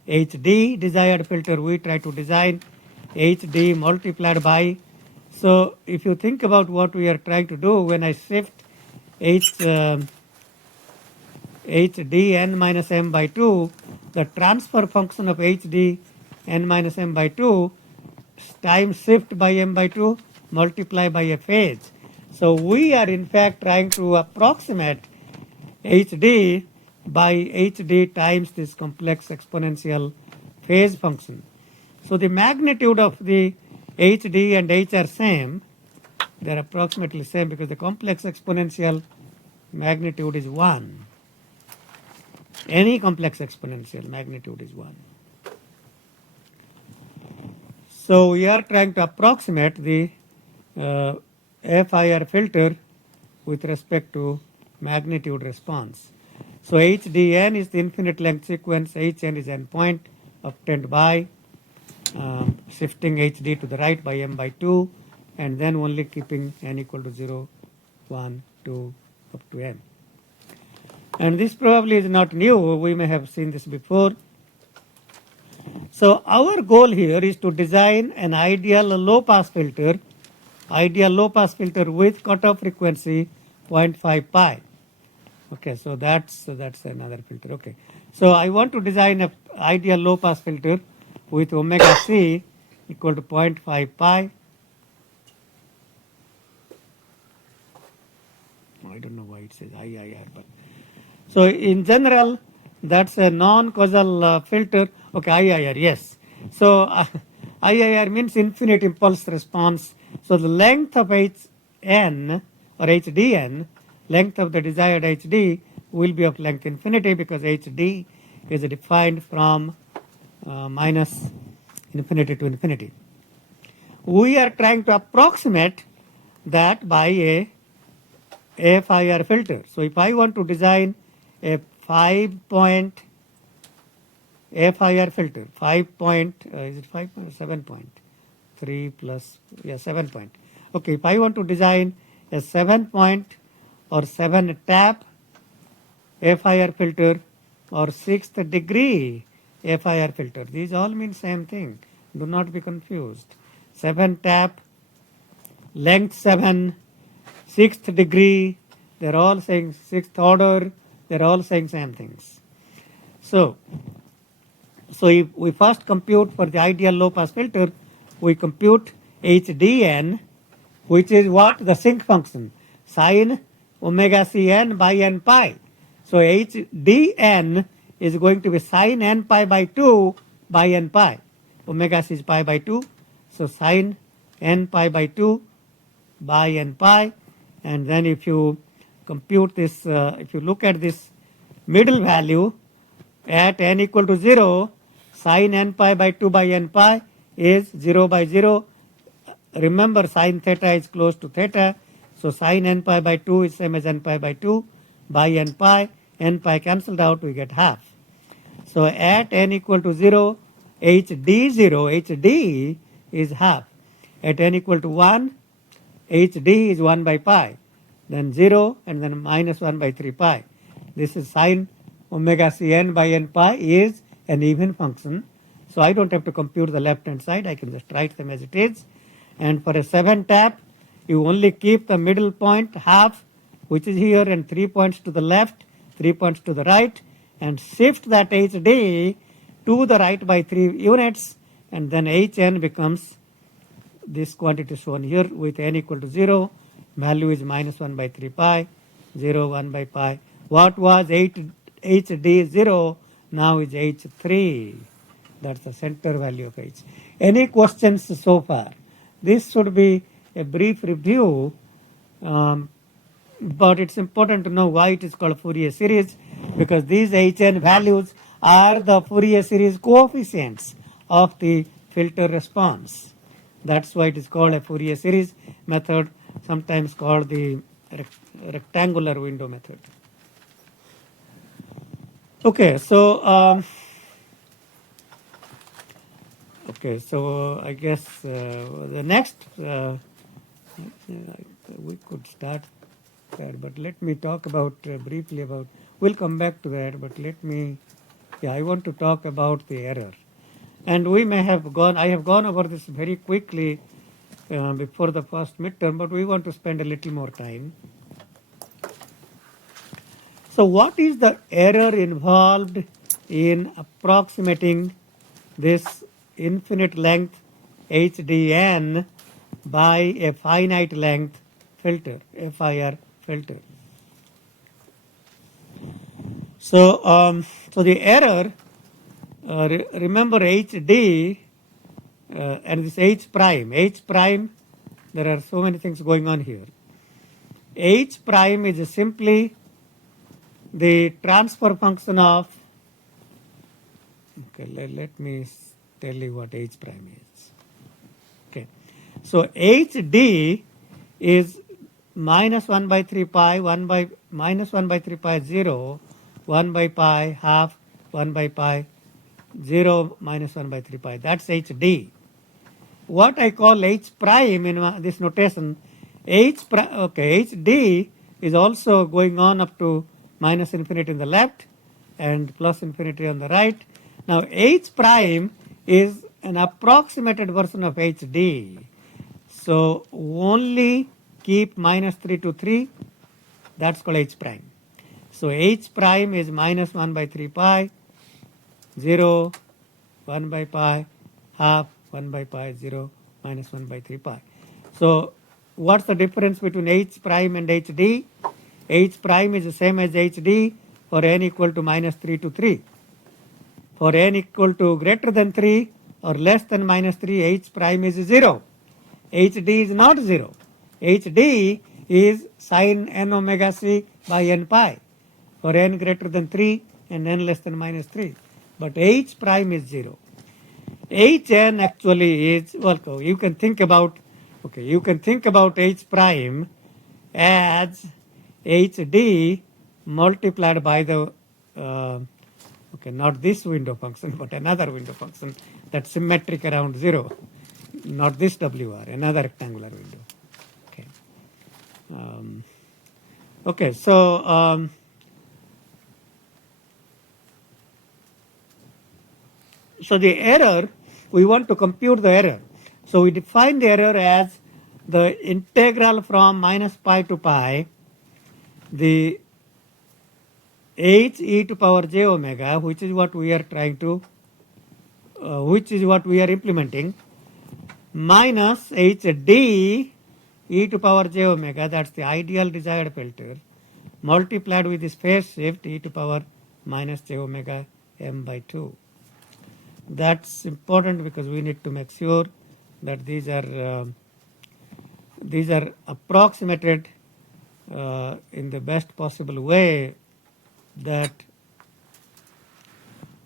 HD desired filter, we try to design HD multiplied by. So if you think about what we are trying to do, when I shift HD n minus m by 2, the transfer function of HD n minus m by 2 time shift by m by 2 multiply by a phase. So we are in fact trying to approximate HD by HD times this complex exponential phase function. So the magnitude of the HD and H are same. They are approximately same because the complex exponential magnitude is 1. Any complex exponential magnitude is 1. So we are trying to approximate the FIR filter with respect to magnitude response. So HDN is the infinite length sequence, HN is endpoint obtained by shifting HD to the right by m by 2, and then only keeping n equal to 0, 1, 2, up to n. And this probably is not new. We may have seen this before. So our goal here is to design an ideal low-pass filter with cutoff frequency 0.5 pi. Okay, so that's another filter. Okay, so I want to design an ideal low-pass filter with omega c equal to 0.5 pi. I don't know why it says IIR, but so in general, that's a non-causal filter. Okay, IIR, yes. So IIR means infinite impulse response. So the length of HN or HDN, length of the desired HD, will be of length infinity because HD is defined from minus infinity to infinity. We are trying to approximate that by a FIR filter. So if I want to design a 5-point FIR filter, 5 point, is it 5 point or 7 point? 3 plus, 7 point. Okay, if I want to design a 7 point or 7 tap FIR filter or 6th degree FIR filter. These all mean same thing. Do not be confused. 7 tap, length 7, 6th degree, they're all saying 6th order, they're all saying same things. So if we first compute for the ideal low pass filter, we compute HDN, which is what? The sinc function, sine omega Cn by n pi. So HDN is going to be sine n pi by 2 by n pi. Omega C is pi by 2. So sine n pi by 2 by n pi. And then if you compute this, if you look at this middle value at n equal to 0, sine n pi by 2 by n pi is 0 by 0. Remember, sine theta is close to theta. So sine n pi by 2 is same as n pi by 2 by n pi. N pi cancelled out, we get half. So at n equal to 0, HD is half. At n equal to 1, HD is 1 by pi. Then 0 and then minus 1 by 3 pi. This is sine omega Cn by n pi is an even function. So I don't have to compute the left hand side. I can just write them as it is. And for a 7 tap, you only keep the middle point half, which is here, and 3 points to the left, 3 points to the right, and shift that HD to the right by 3 units, and then Hn becomes this quantity shown here with n equal to 0. Value is minus 1 by 3 pi, 0, 1 by pi. What was HD 0 now is H3. That's the center value of H. Any questions so far? This should be a brief review, but it's important to know why it is called Fourier series, because these Hn values are the Fourier series coefficients of the filter response. That's why it is called a Fourier series method, sometimes called the rectangular window method. Okay, so I guess the next we could start there, but let me talk about briefly about. We'll come back to that, but I want to talk about the error. And we may have gone. I have gone over this very quickly before the first midterm, but we want to spend a little more time. So what is the error involved in approximating this infinite length HDN by a finite length filter, FIR filter? So, the error, remember HD and this H prime, there are so many things going on here. H prime is simply the transfer function of, let me tell you what H prime is. Okay, so HD is minus 1 by 3 pi, minus 1 by 3 pi 0, 1 by pi, half, 1 by pi, 0, minus 1 by 3 pi. That's HD. What I call H prime in this notation, HD is also going on up to minus infinity in the left and plus infinity on the right. Now H prime is an approximated version of HD. So only keep minus 3 to 3. That's called H prime. So H prime is minus 1 by 3 pi, 0, 1 by pi, half, 1 by pi, 0, minus 1 by 3 pi. So what's the difference between H prime and HD? H prime is the same as HD for n equal to minus 3 to 3. For n equal to greater than 3 or less than minus 3, H prime is 0. HD is not 0. HD is sine n omega c by n pi for n greater than 3 and n less than minus 3. But H prime is 0. Hn actually is, well, you can think about H prime as HD multiplied by the not this window function but another window function that's symmetric around 0, not this WR, another rectangular window. So the error, we want to compute the error. So we define the error as the integral from minus pi to pi, the h e to power j omega, which is what we are trying to, which is what we are implementing, minus h d e to power j omega, that's the ideal desired filter, multiplied with this phase shift e to power minus j omega m by 2. That's important because we need to make sure that these are approximated in the best possible way, that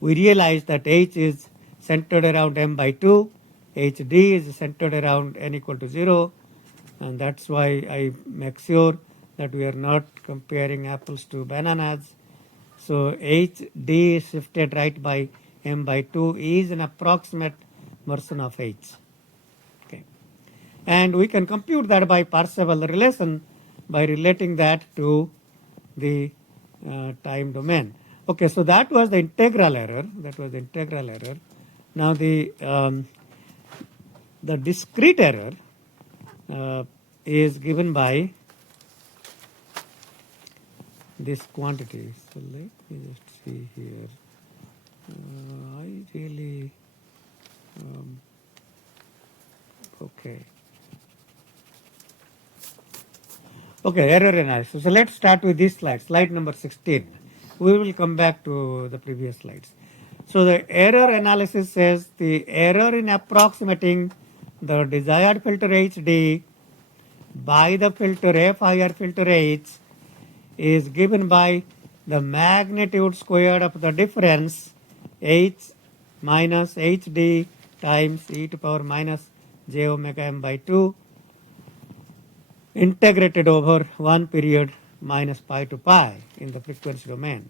we realize that h is centered around m by 2, hd is centered around n equal to 0, and that's why I make sure that we are not comparing apples to bananas. So hd is shifted right by m by 2 is an approximate version of h. Okay. And we can compute that by Parseval relation by relating that to the time domain. Okay, so that was the integral error. Now the discrete error is given by this quantity. So let me just see here. I really okay. Okay, error analysis. So let's start with this slide, slide number 16. We will come back to the previous slides. So the error analysis says the error in approximating the desired filter HD by the filter F higher filter H is given by the magnitude squared of the difference H minus HD times e to power minus j omega m by 2 integrated over one period minus pi to pi in the frequency domain.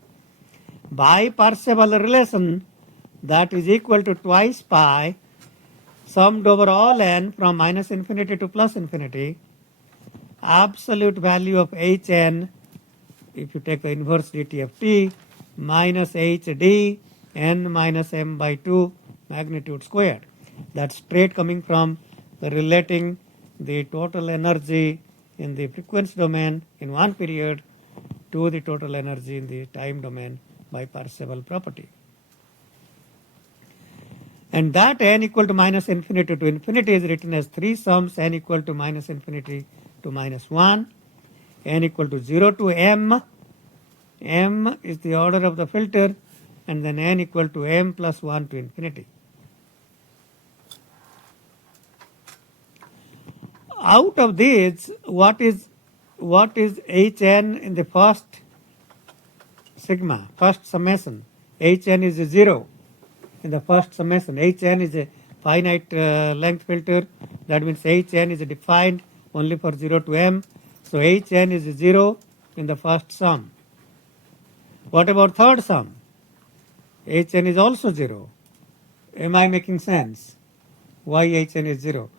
By Parseval relation, that is equal to twice pi summed over all n from minus infinity to plus infinity, absolute value of hn, if you take the inverse dt of t, minus hd n minus m by 2 magnitude squared. That's straight coming from the relating the total energy in the frequency domain in one period to the total energy in the time domain by Parseval property. And that n equal to minus infinity to infinity is written as three sums, n equal to minus infinity to minus 1, n equal to 0 to m, m is the order of the filter, and then n equal to m plus 1 to infinity. Out of these, what is hn in the first sigma, first summation? Hn is a 0 in the first summation. Hn is a finite length filter. That means Hn is defined only for 0 to m. So Hn is 0 in the first sum. What about third sum? Hn is also 0. Am I making sense? Why Hn is 0?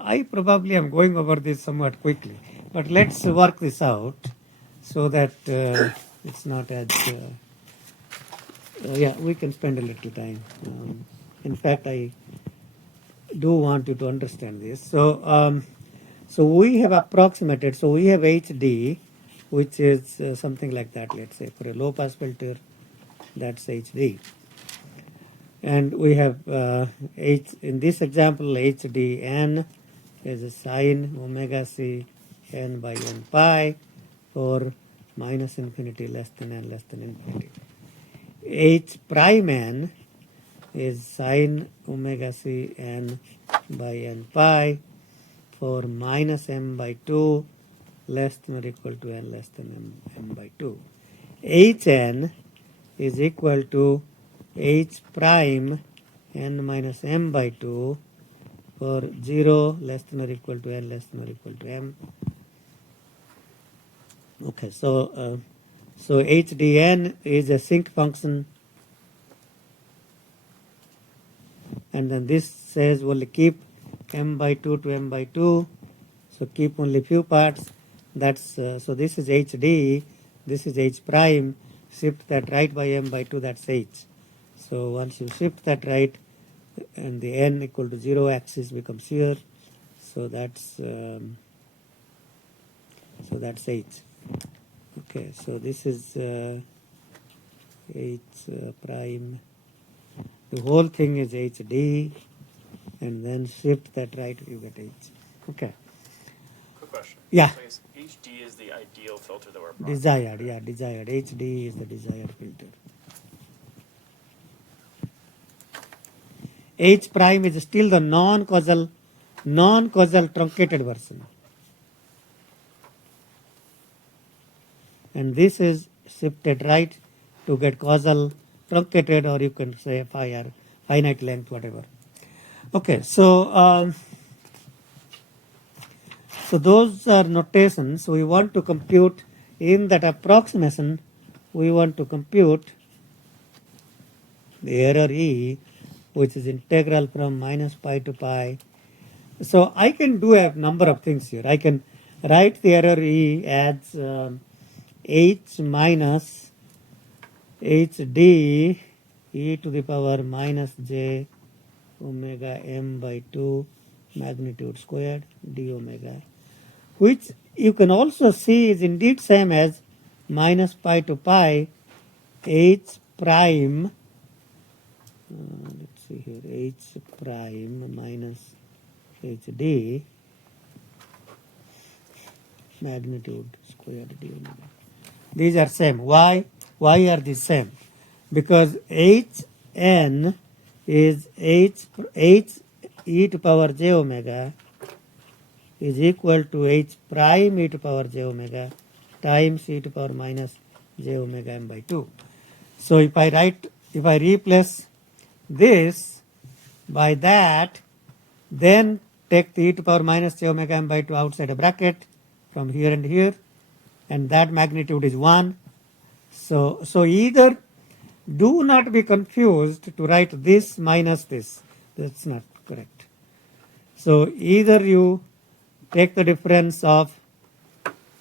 I probably am going over this somewhat quickly. But let's work this out so that it's not as... yeah, we can spend a little time. In fact, I do want you to understand this. So, so we have approximated. So we have HD, which is something like that. Let's say for a low-pass filter, that's HD. And we have in this example, HDN is a sine omega c n by n pi for minus infinity less than n less than infinity. H prime n is sine omega c n by n pi for minus m by 2 less than or equal to n less than m by 2. Hn is equal to h prime n minus m by 2 for 0 less than or equal to n less than or equal to m. Okay, so so HDN is a sinc function, and then this says only keep m by 2 to m by 2, so keep only few parts. That's so this is HD, this is h prime, shift that right by m by 2, that's h. So once you shift that right, and the n equal to 0 axis becomes here. So that's h. Okay, so this is h prime. The whole thing is hd, and then shift that right, you get h. Okay. Quick question. Yeah. So I guess HD is the ideal filter that we're Desired, yeah, desired. HD is the desired filter. H prime is still the non-causal truncated version. And this is shifted right to get causal truncated, or you can say finite length, whatever. Okay, so those are notations. We want to compute in that approximation. We want to compute the error E, which is integral from minus pi to pi. So I can do a number of things here. I can write the error E as h minus hd e to the power minus j omega m by 2 magnitude squared d omega, which you can also see is indeed same as minus pi to pi h prime. Let's see here, h prime minus hd magnitude squared d omega. These are same. Why are these same? Because hn is h e to power j omega is equal to h prime e to power j omega times e to power minus j omega m by 2. So if I replace this by that, then take the e to power minus j omega m by 2 outside a bracket from here and here, and that magnitude is 1. So either do not be confused to write this minus this. That's not correct. So either you take the difference of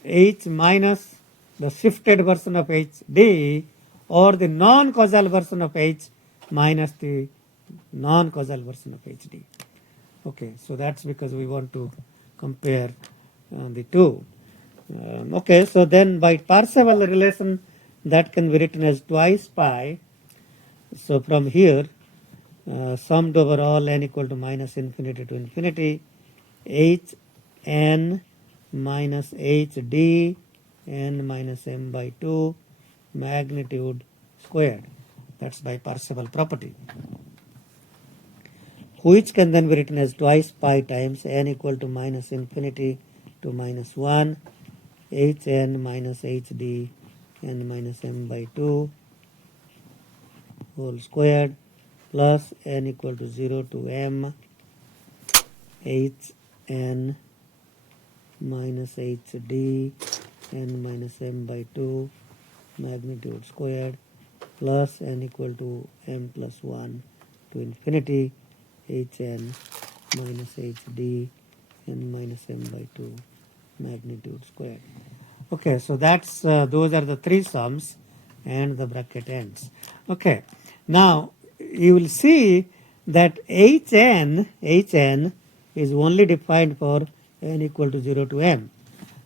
h minus the shifted version of hd, or the non-causal version of h minus the non-causal version of hd. Okay, so that's because we want to compare the two. Okay, so then by Parseval relation, that can be written as twice pi. So from here, summed over all n equal to minus infinity to infinity, h n minus hd n minus m by 2 magnitude squared. That's by Parseval property, which can then be written as twice pi times n equal to minus infinity to minus 1 hn minus hd n minus m by 2 whole squared plus n equal to 0 to m hn minus hd n minus m by 2 magnitude squared plus n equal to m plus 1 to infinity hn minus hd n minus m by 2 magnitude squared. Okay, so that's those are the three sums, and the bracket ends. Okay, now you will see that hn is only defined for n equal to 0 to m.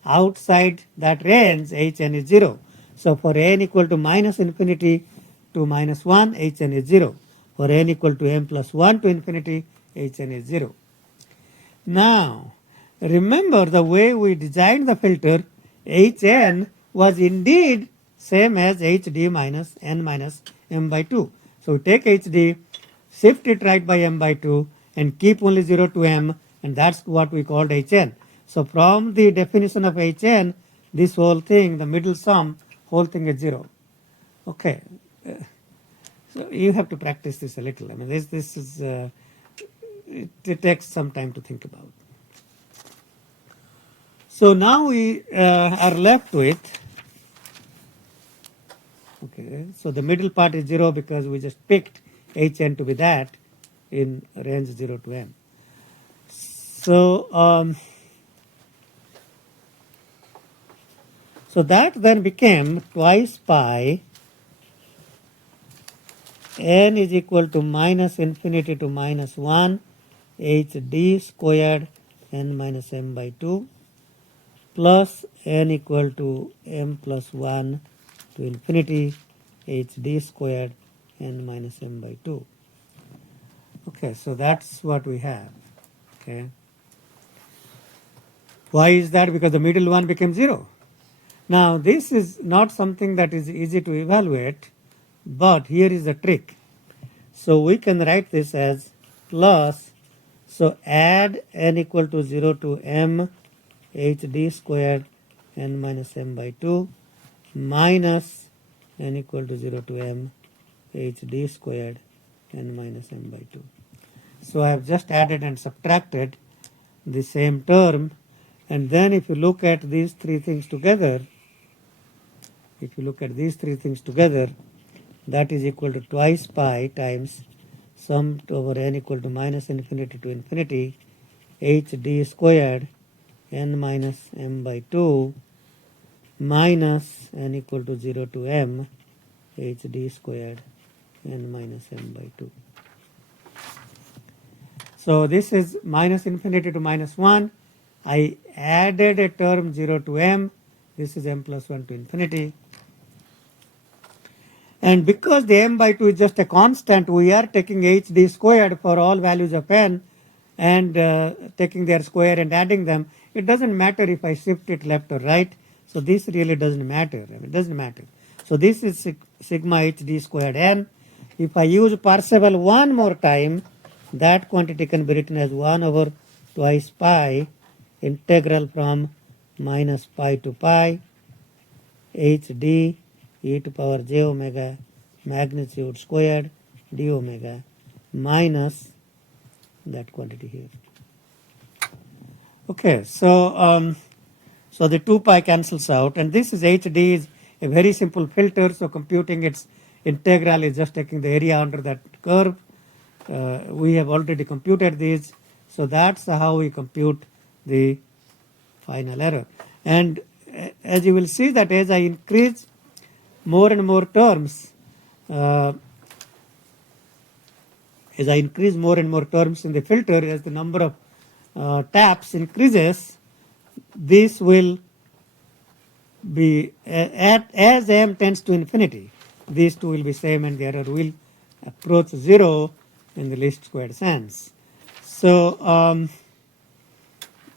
Outside that range, hn is 0. So for n equal to minus infinity to minus 1, hn is 0. For n equal to m plus 1 to infinity, hn is 0. Now, remember the way we designed the filter, hn was indeed same as hd minus n minus m by 2. So we take hd, shift it right by m by 2, and keep only 0 to m, and that's what we called hn. So from the definition of hn, this whole thing, the middle sum, whole thing is 0. Okay. So you have to practice this a little. I mean, this is, it takes some time to think about. So now we are left with, okay, so the middle part is 0 because we just picked hn to be that in range 0 to m. So, so that then became twice pi n is equal to minus infinity to minus 1 hd squared n minus m by 2 plus n equal to m plus 1 to infinity hd squared n minus m by 2. Okay, so that's what we have. Okay. Why is that? Because the middle one became 0. Now, this is not something that is easy to evaluate, but here is the trick. So we can write this as plus, so add n equal to 0 to m hd squared n minus m by 2 minus n equal to 0 to m hd squared n minus m by 2. So I have just added and subtracted the same term, and then if you look at these three things together, that is equal to twice pi times sum over n equal to minus infinity to infinity hd squared n minus m by 2 minus n equal to 0 to m hd squared n minus m by 2. So this is minus infinity to minus 1. I added a term 0 to m. This is m plus 1 to infinity. And because the m by 2 is just a constant, we are taking hd squared for all values of n and taking their square and adding them. It doesn't matter if I shift it left or right. So this really doesn't matter. It doesn't matter. So this is sigma hd squared n. If I use Parseval one more time, that quantity can be written as 1 over twice pi integral from minus pi to pi hd e to power j omega magnitude squared d omega minus that quantity here. Okay, so so the 2 pi cancels out, and this is hd is a very simple filter, so computing its integral is just taking the area under that curve. We have already computed this, so that's how we compute the final error. And as you will see that as I increase more and more terms, in the filter, as the number of taps increases, this will be as m tends to infinity, these two will be same and the error will approach 0 in the least squared sense. So,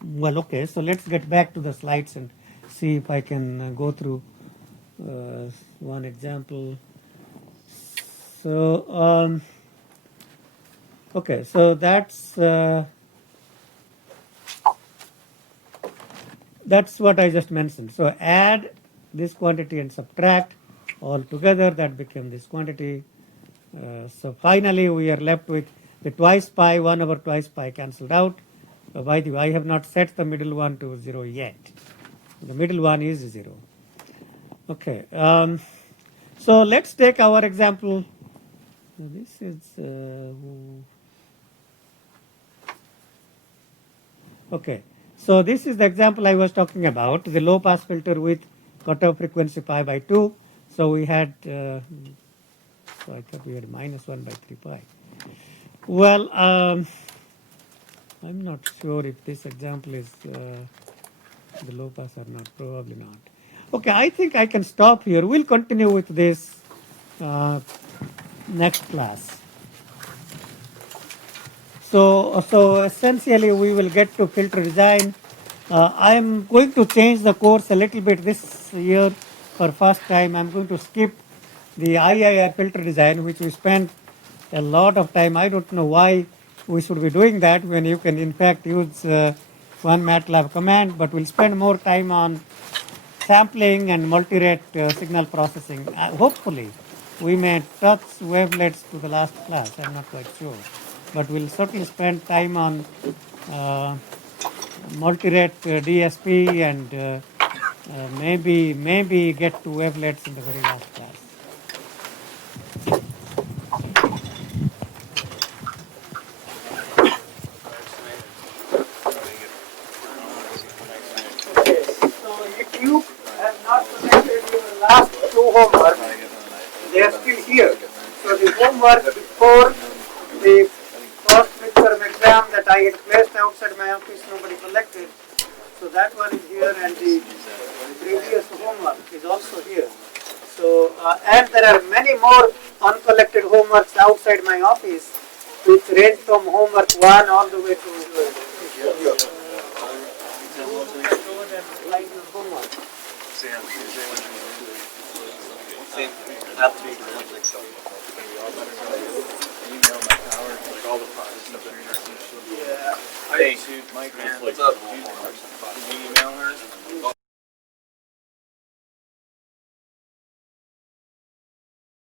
well, okay, so let's get back to the slides and see if I can go through one example. So, okay, so that's what I just mentioned. So add this quantity and subtract all together, that became this quantity. So finally we are left with the twice pi, 1 over twice pi cancelled out. By the way, I have not set the middle one to 0 yet. The middle one is 0. Okay, so let's take our example. This is okay. So this is the example I was talking about, the low pass filter with cutoff frequency pi by 2. So we had, so I thought we had minus 1 by 3 pi. Well, I'm not sure if this example is the low pass or not, probably not. Okay, I think I can stop here. We'll continue with this next class. So essentially we will get to filter design. I am going to change the course a little bit this year. For first time, I'm going to skip the IIR filter design, which we spent a lot of time. I don't know why we should be doing that when you can in fact use one MATLAB command, but we'll spend more time on sampling and multi-rate signal processing. Hopefully, we may touch wavelets to the last class. I'm not quite sure. But we'll certainly spend time on multi-rate DSP and maybe get to wavelets in the very last class. So if you have not presented your last two homework, they are still here. So the homework before the first midterm exam that I had placed outside my office, nobody collected. So that one is here, and the previous homework is also here. So, and there are many more uncollected homeworks outside my office, which range from homework 1 all the way to homework. Hey, Mike, what's up?